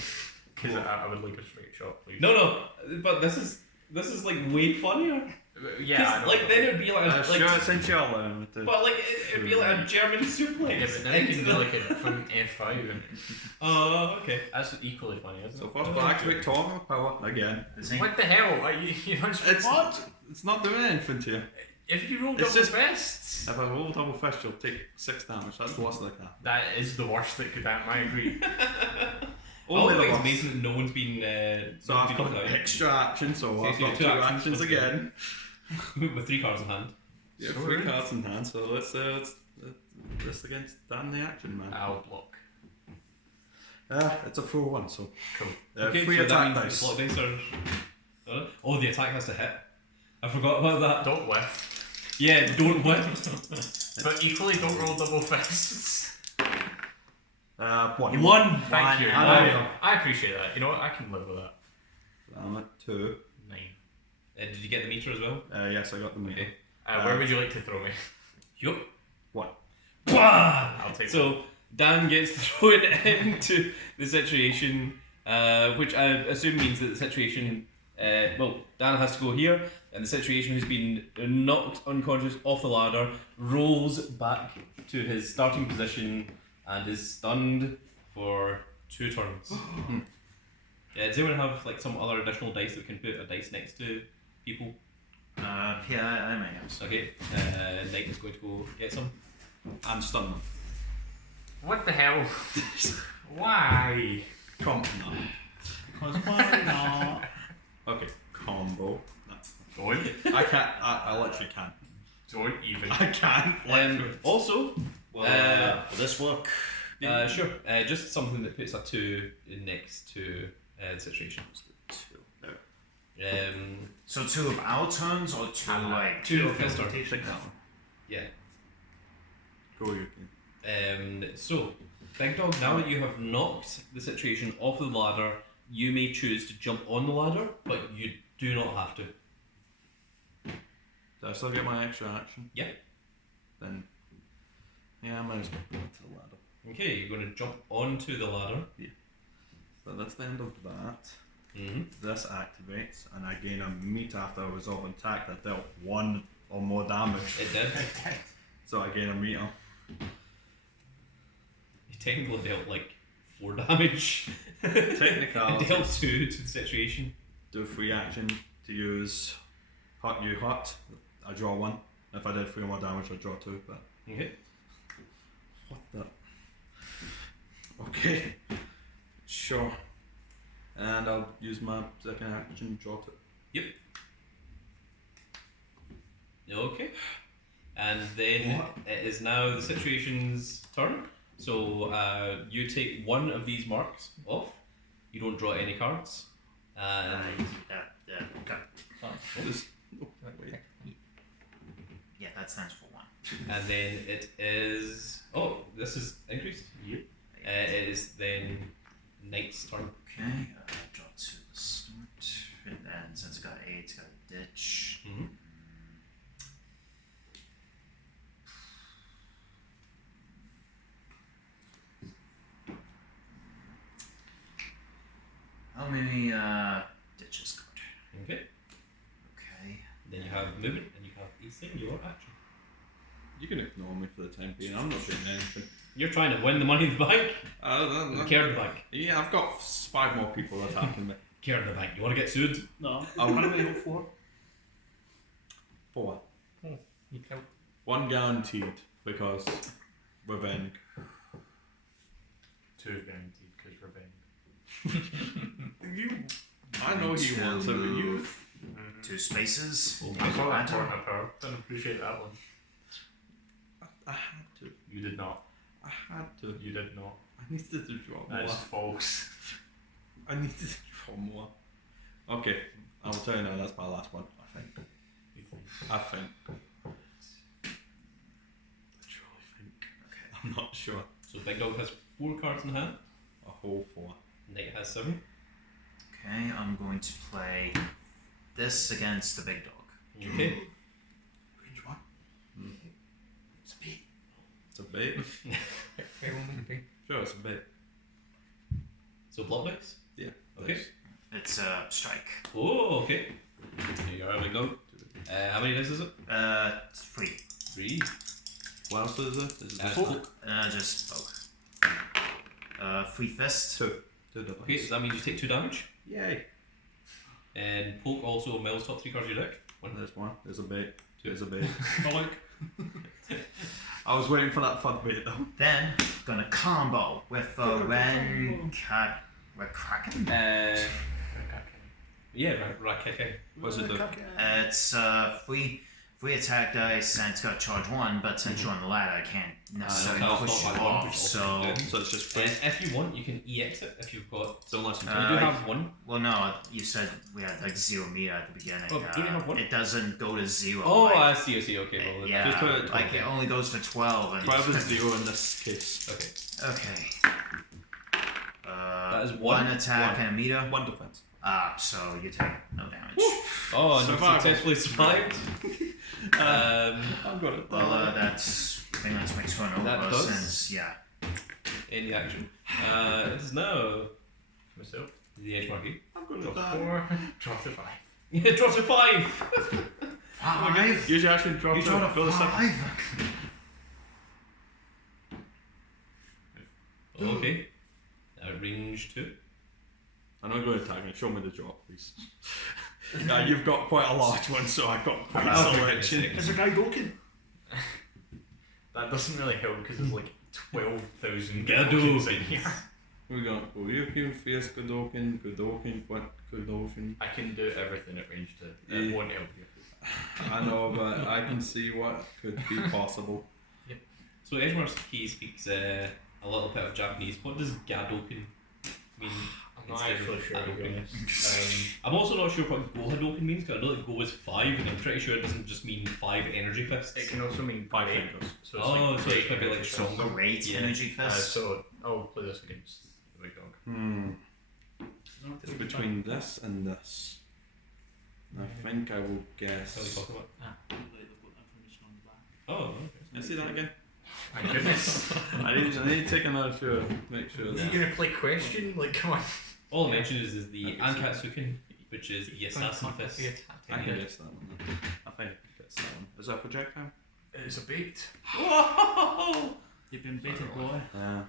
Because I would like a straight shot, please. No, but this is like way funnier. Yeah, I 'Cause, know. like then it'd be like, Sure, since you're allowing me to. but like it'd be like a German suplex. Yeah, but then I can do like a from F5 and Oh, okay. that's equally funny, isn't So it? first black Victoria power again. What the hell? You don't It's What? It's not doing anything to you. if you roll It's double just- fists, If I roll double fist, you'll take 6 damage. That's the worst that can happen. that is the worst that could happen. I agree. I Only also the think it's worst. amazing that no one's been. So no I've one's got been knocked extra action, so Okay, I've so you got have 2 two actions actions. again. out with 3 cards in hand. Yeah, So 3 rude. cards in hand, so let's this against Dan the action man. I'll block. It's a full 1, so. Cool. Okay, 3 so that attack means dice. the block dice are. Oh, the attack has to hit. I forgot about that. Don't whiff. Yeah, don't win. But equally, don't roll double fists. 1. You won. Thank you. I know. I appreciate that. You know what? I can live with that. I'm at 2. 9. Did you get the meter as well? Yes, I got the meter. Okay. Where would you like to throw me? Yup. What? Bah! I'll take So Dan gets thrown into the situation, which I assume means that the situation. Well, Dan has to go here, and the situation who's been knocked unconscious off the ladder rolls back to his starting position and is stunned for 2 turns. Does anyone have like some other additional dice that we can put a dice next to people? Yeah, I may have some. Okay, Knight is going to go get some. And stun them. What the hell? Why? No. Because why not? Okay, combo. No. Don't. I can't. I literally can't. Don't even. I can't. Also, Will will this work? sure, just something that puts a 2 next to the situation. 2. There. So 2 of our turns or 2 like 2 of of his turn. rotation. Yeah. Go you. So, Big Dog, now that you have knocked the situation off the ladder, you may choose to jump on the ladder, but you do not have to. Do I still get my extra action? Yeah. Then, yeah, I might as well go to the ladder. Okay, you're going to jump onto the ladder. So that's the end of that. Mm-hmm. This activates, and I gain a meter after I resolve an attack that dealt 1 or more damage. It did. So I gain a meter. You technically dealt like 4 damage. Technically, It dealt 2 to the situation. do a free action to use hut you hut. I draw 1. If I did 3 more damage, I draw 2. But Okay. what the? Okay, sure. And I'll use my second action, draw 2. Okay. And then it is now the situation's turn. So you take one of these marks off. You don't draw any cards. And Just, Yeah, that stands for 1. and then it is. Oh, this is increased. Yep. It is then Knight's turn. Okay, draw 2 to start. And then since it's got 8, it's got a ditch. Mm-hmm. How many ditches card? Okay. Okay. Then you have movement and you have a singular action. you can ignore me for the time being. I'm not doing anything. You're trying to win the money in the bank. Kerd the bank. Yeah, I've got 5 more people attacking me. Kerd the bank. You want to get sued? No. I would- How many got 4? 4. You killed. 1 guaranteed because revenge. 2 guaranteed because revenge. I know he wants it, but you. 2 spaces. I saw that Enter. corner power. Didn't appreciate that one. I had to. You did not. I had to. You did not. I needed to draw That more. is false. I needed to draw more. Okay, I'll tell you now. That's my last one. I think. I think. I truly think. Okay. I'm not sure. So Big Dog has 4 cards in hand. A whole 4. Knight has 7. Okay, I'm going to play this against the big dog. Okay. Which one? It's a bait. It's a bait. Wait, one minute. Sure, it's a bait. So block dice. Yeah. Okay. It's strike. Oh, okay. Here you are, Big Dog. How many dice is it? 3. 3. What else is it? Is it That's just poke. Just poke. Free fist. 2? 2 dice. Okay, so that means you take 2 damage. Yay. And poke also mills top 3 cards of your deck. There's 1. There's a bait. There's a bait. Bollock. I was waiting for that fun bait though. Then gonna combo with the Ren Cat. Red Kraken. Yeah, Rakeke. What's it do? It's free attack dice and it's got charge 1, but since you're on the ladder, I can't necessarily no, push it's you not like one off. push So, off. So it's just free. If you want, you can EX it if you've got. Don't listen to You me. do have 1. well, no, you said we had like 0 meter at the beginning. Oh, don't you have 1? It doesn't go to 0. Oh, like, I see. Okay, well, then yeah, just put it at like 12. it only goes for 12. And 12 is 0 in this case. Okay. Okay. That is one one. attack One. and a meter. 1 defense. So you take no damage. Oh, and you Survival. successfully survived. I've got it. Well, that's I think that's my turn That over does. since In the action. It is now Myself. the edge marquee. I'm gonna Drop die. 4. Drop to 5. It drops to 5. 5. You should actually drop You it. draw a Go to 7. 5. Okay. Range 2. I'm not going to tag it. Show me the drop, please. Yeah, you've got quite a large one, so I got quite a Oh, for selection. goodness Is a guy doking? That doesn't really help because there's like 12,000 Gado. tokens in here. We got Oyuki, Fierce Godokin, Godoshin. I can do everything at range 2. Yeah. It won't help you. I know, but I can see what could be possible. So Edgemar's key speaks a little bit of Japanese. What does Gadoken mean? I'm not instead actually of sure, to be open. honest. I'm also not sure what go had open means, because I know that go is 5, and I'm pretty sure it doesn't just mean 5 energy fists. It can also mean 5 great. fingers. So So it's maybe like energy stronger. Great Yeah. energy fist. So I'll play this against the big dog. It's between this and this. I think I will What are we guess. talking about? Information on the back. Oh, okay. Can I see that again? My goodness. I need to take another sure. Make sure Are you that. gonna play question? Like, come on. All I mentioned is the Ankatsuken, which is the assassin fist. I can guess that one. Then. I think I can guess that one. Is that projectile? It's a bait. Whoa! You've been baited, boy. Yeah.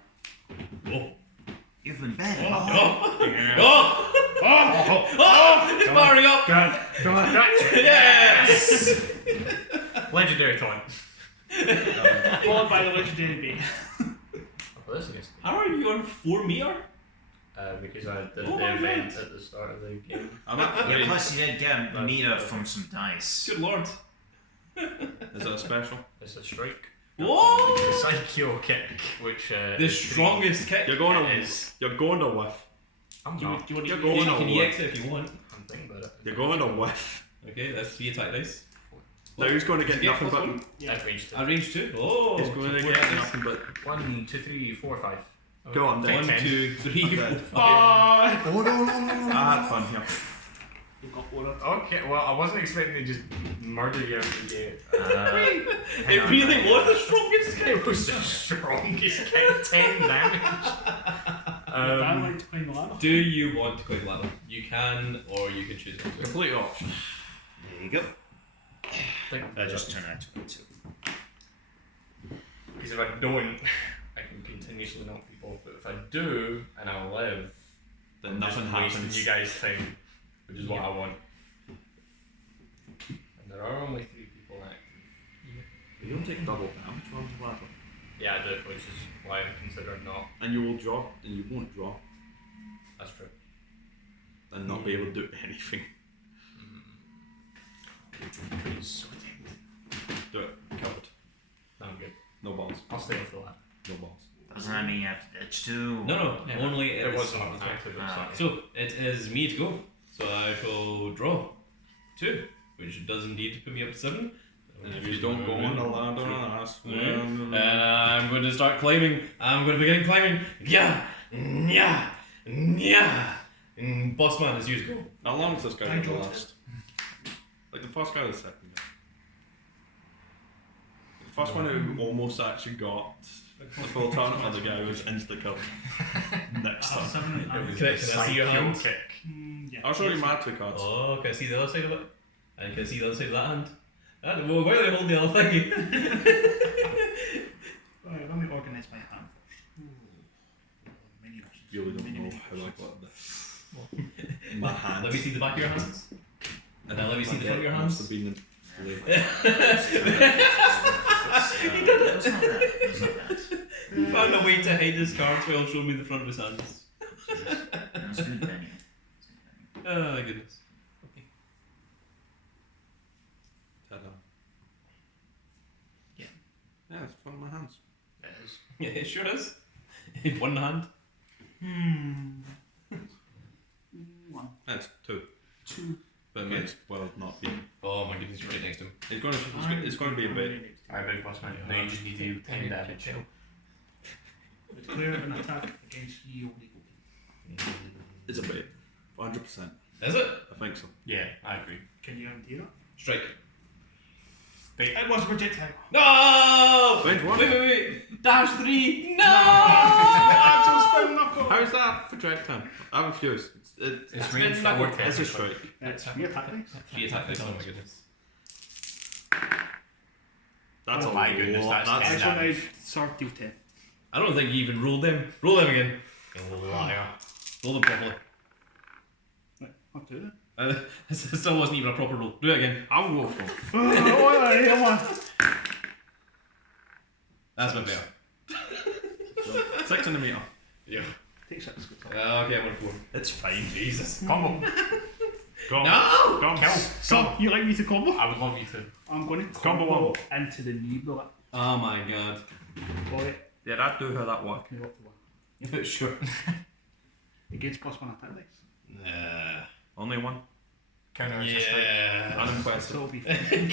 Oh! You've been better. Oh! Oh! Oh! Oh! It's firing up! Go on. Yes! Legendary taunt. Followed by the legendary bait. I'll play this against How are you on 4 meter? because I did Oh the my event God. at the start of the game. I'm at Yeah, 3. plus you did get a meter from some dice. Good lord. Is it a special? It's a strike. Whoa! The Psycho kick, which The is strongest kick. You're going It to. is. You're going to whiff. I'm Do you, not. do you want You're to going You to can whiff. EX it if you want. I'm thinking about it. You're going to whiff. Okay, that's 3 attack dice. Now who's going to get Does it nothing plus but. one? At range 2. I range 2. Oh! He's going to so 4 get dice. nothing but. 1, 2, 3, 4, 5. Go on, Take then. 1, 10. 2, 3, Okay. 4, 5. Oh no! I had fun here. You've got ordered. Okay, well, I wasn't expecting to just murder you every day. It really was the strongest kick. It was the strongest kick, 10 damage. I like to climb the ladder. Do you want to quit the ladder? You can, or you can choose not to. Complete option. There you go. Think I just turn that to 2. Because if I don't, I can continuously knock people off. But if I do, and I live, Then I'm just nothing wasting happens. you guys' time, which is what I want. And there are only 3 people active. You don't take double damage from the ladder. Yeah, I do, which is why I'm considered not. And you will draw, and you won't draw, That's true. and not be able to do anything. So tempted. Do it. Covered. No, I'm good. No balls. I'll stay off the ladder. No balls. Doesn't that mean you have to ditch 2? No, Yeah. only It it's wasn't on the top. active. Ah. So it is me to go. So I shall draw 2, which does indeed put me up to 7. And if you don't go on the ladder, that's And I'm going to start climbing. I'm going to begin climbing. Yeah, yeah, yeah. And boss man is you to go. How long is this guy I going to dropped last? Like the first guy or the second guy? The first one who almost actually got the full turn, and the guy was insta killed. Next I have time. 7 and Can I see your Psycho hand? kick. yeah. I'll show you my 2 cards. Oh, can I see the other side of it? And can I see the other side of that hand? Well, why do they hold the other thing? Right, let me organise my hand first. Ooh. Many options. You really don't Many, know many how I options. got this. My hand. Let me see the back of your hands. And now let me see the front of your Must hands. have been in That's not bad. That's not bad. He found a way to hide his cards while showing me the front of his hands. That's good venue. Oh my goodness. Ta-da. Yeah. Yeah, it's fun in my hands. It is. Yeah, it sure is. In one hand. One. That's 2. 2. But it makes well not be. Oh my goodness, you're right next to him. It's going to be a bit. Alright, big boss man. Now you just need to do 10 damage. Declare an attack against you legal. It's a bit. 100%. Is it? I think so. Yeah, I agree. Can you guarantee that? Strike. It was projectile. No! Range 1. Wait. Dash 3. No! Actual spell knuckle. How's that projectile? I'm confused. It's been range knuckle. 4 It's a technically. strike. It's 3 attack dice. 3 attack dice, oh my goodness. That's Oh a my lot. goodness, that's That's 10 Next one I damage. start deal 10. I don't think you even rolled them. Roll them again. You liar. Roll them properly. Right, I'll do it. It still wasn't even a proper roll. Do it again. I'll go for it. Come on. That's my better. 6 in the meter. Yeah. Take 6. Good talk. Okay, I won 4. It's fine. Jesus. Combo. Go on. No! Go on. Kill. So, you like me to combo? I would love you to. I'm going to Combo combo into the knee bullet. Oh my god. Boy, Yeah, that do how that work. can you up to one? But sure. Against +1 attack dice. Nah. Only one. Counter as a strike. Yeah. Unimpressive. So it'll be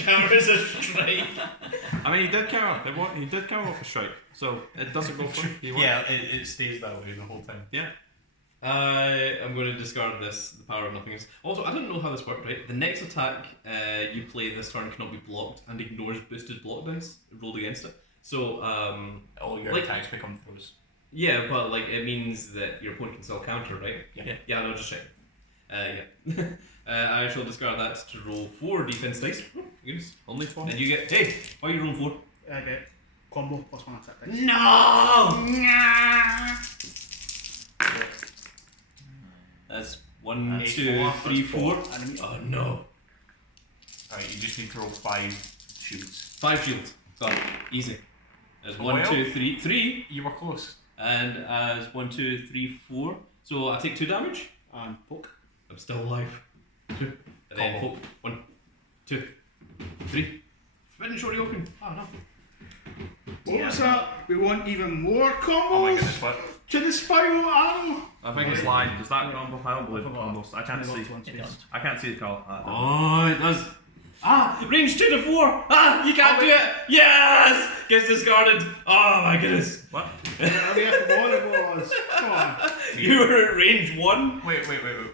Counter as a strike. I mean, he did counter. He did counter off a strike, so it doesn't go through. He won. Yeah, it stays that way the whole time. Yeah. I'm going to discard this, the power of nothingness. Also, I don't know how this worked, right? The next attack you play this turn cannot be blocked and ignores boosted block dice rolled against it. So, All your Like- attacks become throws. yeah, but like it means that your opponent can still counter, right? Yeah. Yeah, no, just check. Yeah. I shall discard that to roll 4 defense dice. Oh, goodness. Only 12. And you get, hey, why are you rolling 4? I get combo +1 attack dice. No! That's 1, That's 2, four. 3, That's 4. Enemy. Oh no. Alright, you just need to roll 5 shields. 5 shields. Got it. Easy. As 1, Well- 2, 3, 3. You were close. And as 1, 2, 3, 4. So I take 2 damage. And poke. I'm still alive. 2. And then Combo. poke. 1, 2, 3. Forbidden shorty open. Oh no. What was that? We want even more combos Oh my goodness, what? to the spiral arrow. I think it's lying. Does that combo? I don't believe in forgot. combos. I can't Only see. got to one It space. does. I can't see the call. Oh, it does. Ah, range 2 to 4. Ah, you can't do it. Yes! Gets discarded. Oh my goodness. What? I forgot what it was. Come on. You were at range 1. Wait.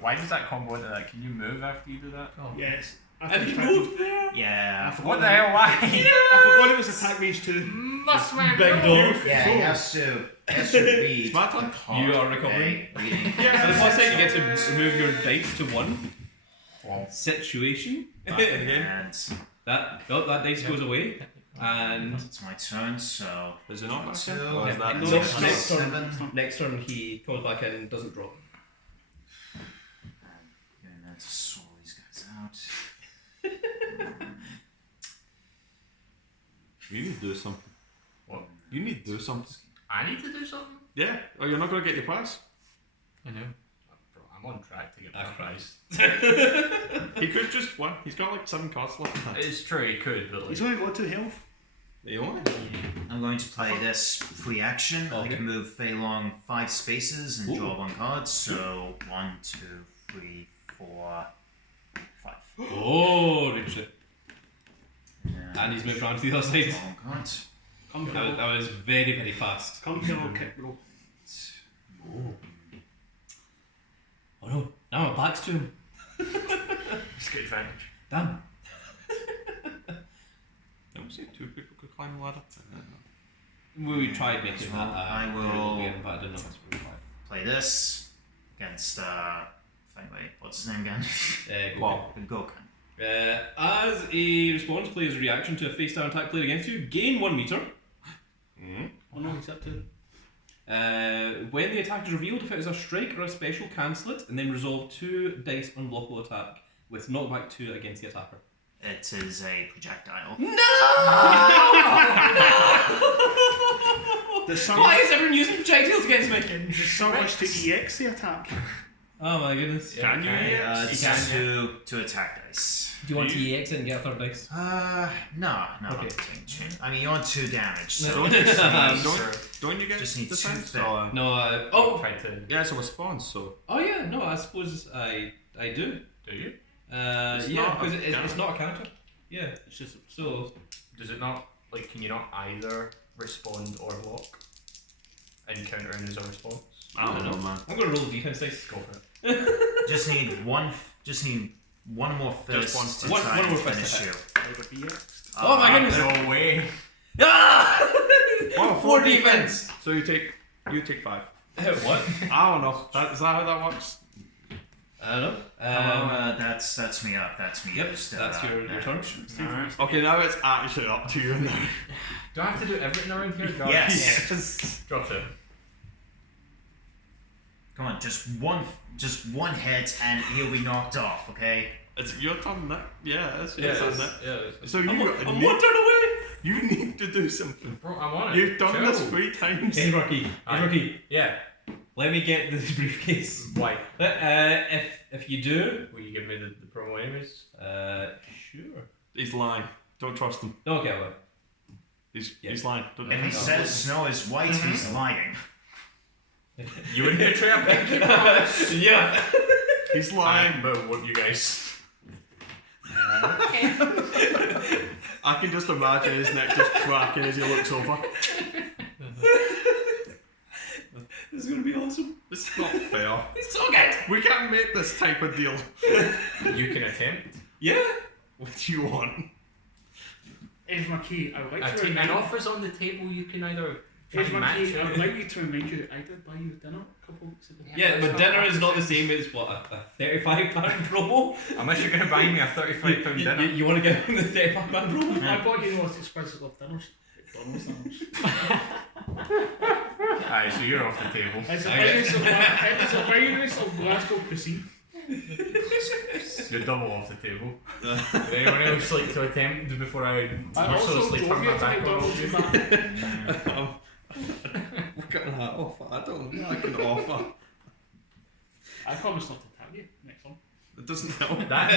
Why does that combo into that? Can you move after you do that? Oh, Yes. And you moved there. I Yeah. forgot What the hell? Why? I forgot it was attack range 2. Must man Big go. dog. Yeah, he has to read. It's my turn. You are recovering. Reading. So the first time you get to remove your dice to 1. Wow. Situation. Back in the game. And that dice goes away. And it's my turn, so. Is it not my Two. turn? Or is that No, next, no. next turn, Seven. next turn he comes back in and doesn't draw. And then to sort these guys out. You need to do something. What? You need to do something. I need to do something? Yeah, or you're not going to get your prize. I know. Bro, I'm on track to get my Ah, prize. He could just win. He's got like 7 cards left. It's true, he could, but like. He's only got 2 health. The only? I'm going to play this free action. Okay. I can move Fei Long 5 spaces and Ooh. draw 1 card. So 1, 2, 3, 4, 5. Oh, Richard. Yeah. And he's moved around to the other side. Draw 1 card. Come That, kill. that was very, very fast. Come kill or kick roll. Oh no, now my back's to him. It's good advantage. Damn. I don't see 2 people could climb a ladder. We tried making Well, that I will- game, but I didn't know if it's really fine. Play this against wait, what's his name again? Wow. Gokan. As a response, play as a reaction to a face down attack played against you, gain 1 meter. Oh no, he's up to. When the attack is revealed, if it is a strike or a special, cancel it, and then resolve 2 dice unblockable attack with knockback 2 against the attacker. It is a projectile. There's so Why much, is everyone using projectiles against me? there's so much to EX the attack. Oh my goodness. Yeah, Can you okay. EX? It's You can, just 2 attack dice. Do you want to EX it and get a 3rd dice? No, Okay. I mean, you want 2 damage, so No. just Um, need- Don't you get Just need defense? 2 Or, No, Tried to. yeah, it's a response, so. oh yeah, no, I suppose I do. Do you? It's Yeah, not because a it's counter. not a counter. Yeah, It's just so Does it not, like, can you not either respond or block? And counter in as a response? I don't know, man. I'm gonna roll the defense dice. Go for it. just need one more Just fist to one- try one and more fist finish attack. you. like a EX. Oh my goodness! No way. Ah! Oh, 4 defense. So you take 5. What? I don't know. Is that how that works? I don't know. That's me up. That's me. Yep, Just, that's your turn. Alright. Okay, now it's actually up to you now. Do I have to do everything around here? God. Yes. Drop it. Come on, just one hit and he'll be knocked off. Okay. It's your turn now. Yeah, it's your Yeah, turn it's, now. yeah. It's, So you I'm need, one turn away. you need to do something. bro, I'm on it. You've done Chill. this 3 times. Hey Rocky, Aye. Rocky. Yeah. Let me get this briefcase. Why? If you do, Will you give me the promo anyways? sure. He's lying. Don't trust him. Okay, I will. He's Yeah. lying. Don't If he No. says snow is white, he's lying. You wouldn't betray a pinky promise. Yeah. He's lying. But what you guys? I can just imagine his neck just cracking as he looks over. This is gonna be awesome. It's not fair. It's so good. We can't make this type of deal. You can attempt. Yeah. What do you want? Edge Marquis, I would like to An remind offer's on the table. You can either try Edge and match Marquis, I would it. like you to remind you that I did buy you dinner a couple of weeks ago. Yeah, but dinner is not the same as what a £35 promo. Unless you're going to buy me a £35 dinner. You want to get him the £35 promo? I bought you the most expensive of dinners. McDonald's dinners. Aye, so you're off the table. It's a Okay. virus of Glasgow cuisine. You're double off the table. Would anyone else like to attempt before I I also mercilessly drove turn you my to back on all McDonald's of you? with that. What kind of offer? I don't know what I can offer. I promise not to tell you next one. It doesn't help. That,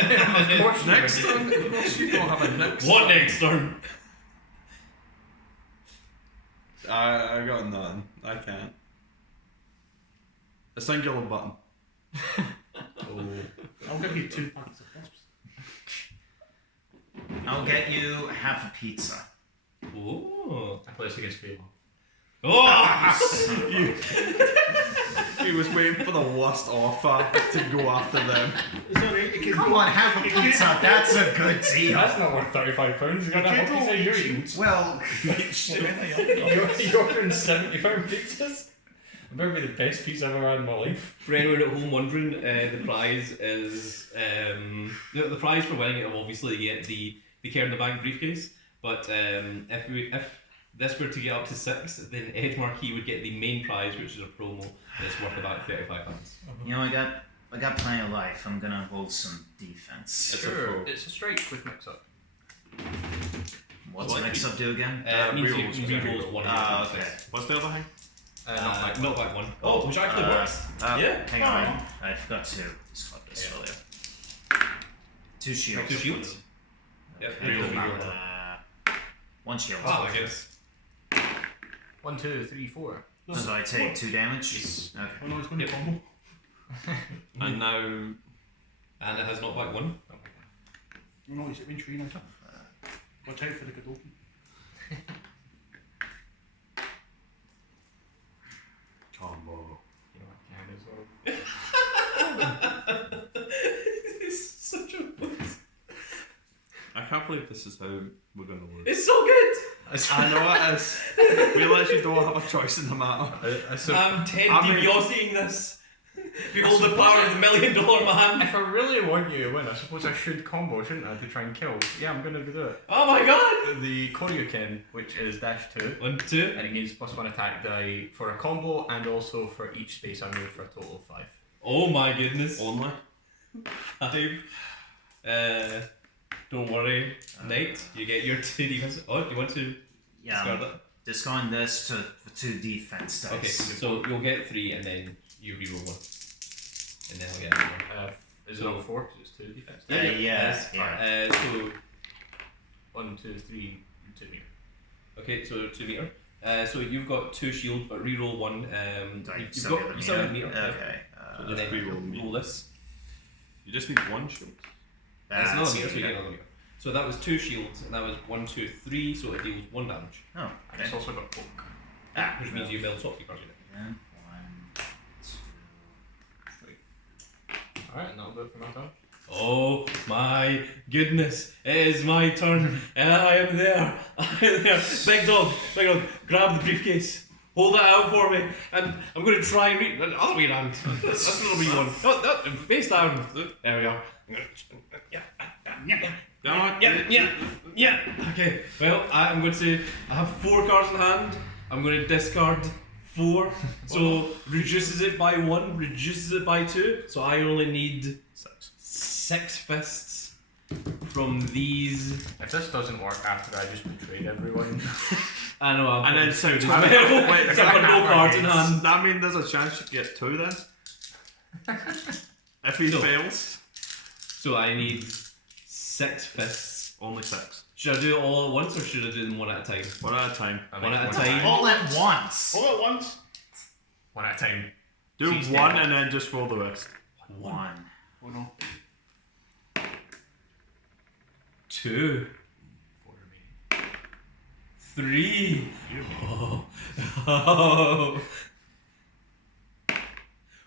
of course you Next would. turn? Of course you don't have a next What turn. next turn? I got nothing. I can't. A singular button. I'll give you 2 packets of crisps. I'll get you half a pizza. Oh. I place against Fable. Oh! He was waiting for the worst offer to go after them. Sorry, it can Come on, half a pizza. That's a good deal. That's not worth £35. You got can't that go pizza you're eating. Well, You're ordering £70 pizzas? It better be the best pizza I've ever had in my life. For anyone at home wondering, the prize is the prize for winning it will obviously get the Kerd in the Bank briefcase. But if this were to get up to 6, then Edge Marquis would get the main prize, which is a promo that's worth about £35. you know, I got plenty of life. I'm gonna roll some defense. It's a Sure, pro. it's a strike with mix-up. What's What? mix up do again? It means Rerolls, you yeah. re-rolls one Ah, of the okay. What's the other thing? Not back one. Oh, which actually works. Yeah. Hang on. I forgot to discard this earlier. 2 shields. 2 shields. Yep. Reroll, Reroll. reroll. 1 shield. Oh my goodness. 1, 2, 3, 4. So I take 2 damage? Yes. Okay. Oh no, it's going to combo. And now And it has not back one. Oh no, he's at range 3 now. Watch out for the Godolphin. combo. You know, I can as well. It's such a waste. I can't believe this is how we're gonna lose. It's so good. I know it is. We literally don't have a choice in the matter. I'm Ted I mean- DiBiaseing this. Behold the power of the $1 million man. If I really want you to win, I suppose I should combo, shouldn't I, to try and kill? Yeah, I'm gonna do it. Oh my god. The Koryuken, which is -2, 1, 2. and it gains +1 attack die for a combo and also for each space I move for a total of 5. Oh my goodness. Only. 5. Don't worry, Knight. You get your 2 defense. Oh, do you want to Yeah, discard I'm that? discarding this for 2 defense dice. Okay, so you'll get 3 and then you reroll 1. And then I'll get another one. Is So- it all 4? Because it's 2 defense. Yeah, Yes. yeah. So 1, 2, 3, 2 meter. okay, so 2 meter. So you've got 2 shield, but reroll 1. Do I You've still got get you still the have meter. Okay. So and then reroll roll this. You just need 1 shield. That's another that's meter, so you yeah. get another meter. So that was 2 shields, and that was 1, 2, 3. So it deals 1 damage, Oh, And okay. it's also got poke. which means you build top 2 cards in it. Again, 1, 2. Alright, and that'll do it for my turn. Oh my goodness, it is my turn, and I am there. I am there. Big dog, grab the briefcase. Hold it out for me, and I'm going to try and read the other way around. That's not a wee one. No, face down. There we are. Yeah. Okay, well, I'm going to. I have 4 cards in hand. I'm going to discard 4. So, reduces it by 1, reduces it by 2. So, I only need 6 fists from these. If this doesn't work after I just betrayed everyone, I know, And then so six. I've got no cards in hand. That means there's a chance you get 2 then? If he No. fails, So I need 6 fists. only 6. Should I do it all at once, or should I do them one at a time? 1 at a time. I One make at a one time. attack. All at once. All at once. One at a time. Do So you one step and then just roll the rest. 1. Oh no. 2, 4 remaining. 3. You Oh. Oh.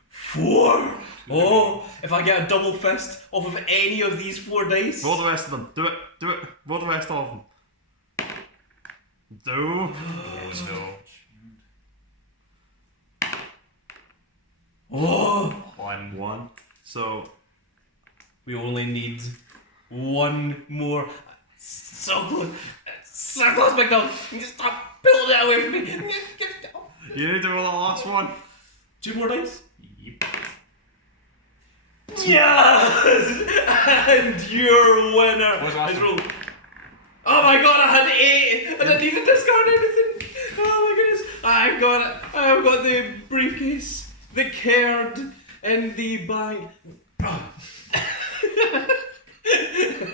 4. Oh, if I get a double fist off of any of these 4 dice. Roll the rest of them. Do it. Roll the rest of them. Do. Oh no. Oh, 1. 1. So, we only need one more. So close. So close, big dog. You just stop pulling it away from me. you need to roll the last one. 2 more dice. Yep. Yes! And your winner What's last is one? rolled. Oh my god, I had 8! I didn't even discard anything! Oh my goodness! I've got the briefcase, the Kerd, and the bag.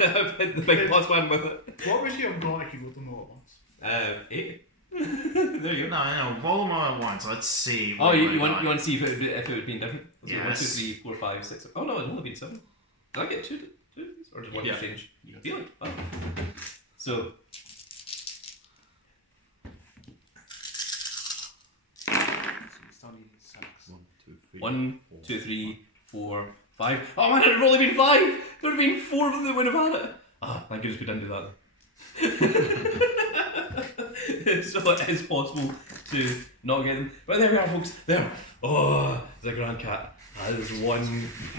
I've hit the big plus one with it. What was your brought if you got them all at once? 8. There you go. No, roll them all at once. Let's see. Oh, what you we want got. to see if it would have been different? So 1, 2, Yes. 3, 4, 5, 6. Oh no, it's only been 7. Did I get two or just one Yeah. exchange? Really? Oh. So It's 36. 1, 2, 3, 4, 5. Oh man, it would have only been 5! There would have been 4 of them that would have had it. Ah, thank goodness we didn't do that. So it is possible to not get them. But there we are, folks. There. Oh, there's a grand cat. That is 1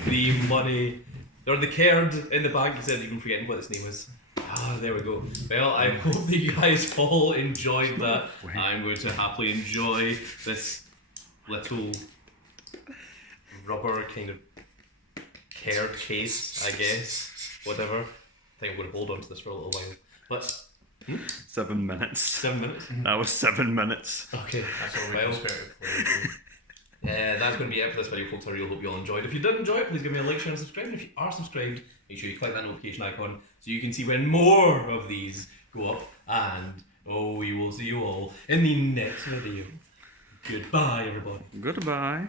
free money. Or the Kerd in the bank. He said even forgetting what its name is. Ah, there we go. Well, I hope that you guys all enjoyed that. I'm going to happily enjoy this little rubber kind of Kerd case, I guess. Whatever. I think I'm going to hold on to this for a little while. But 7 minutes. 7 minutes. That was 7 minutes. Okay. That's all we Well, can spare it for. that's going to be it for this video, folks. I really hope you all enjoyed. If you did enjoy it, please give me a like, share, and subscribe. And if you are subscribed, make sure you click that notification icon so you can see when more of these go up. And we will see you all in the next video. Goodbye, everybody. Goodbye.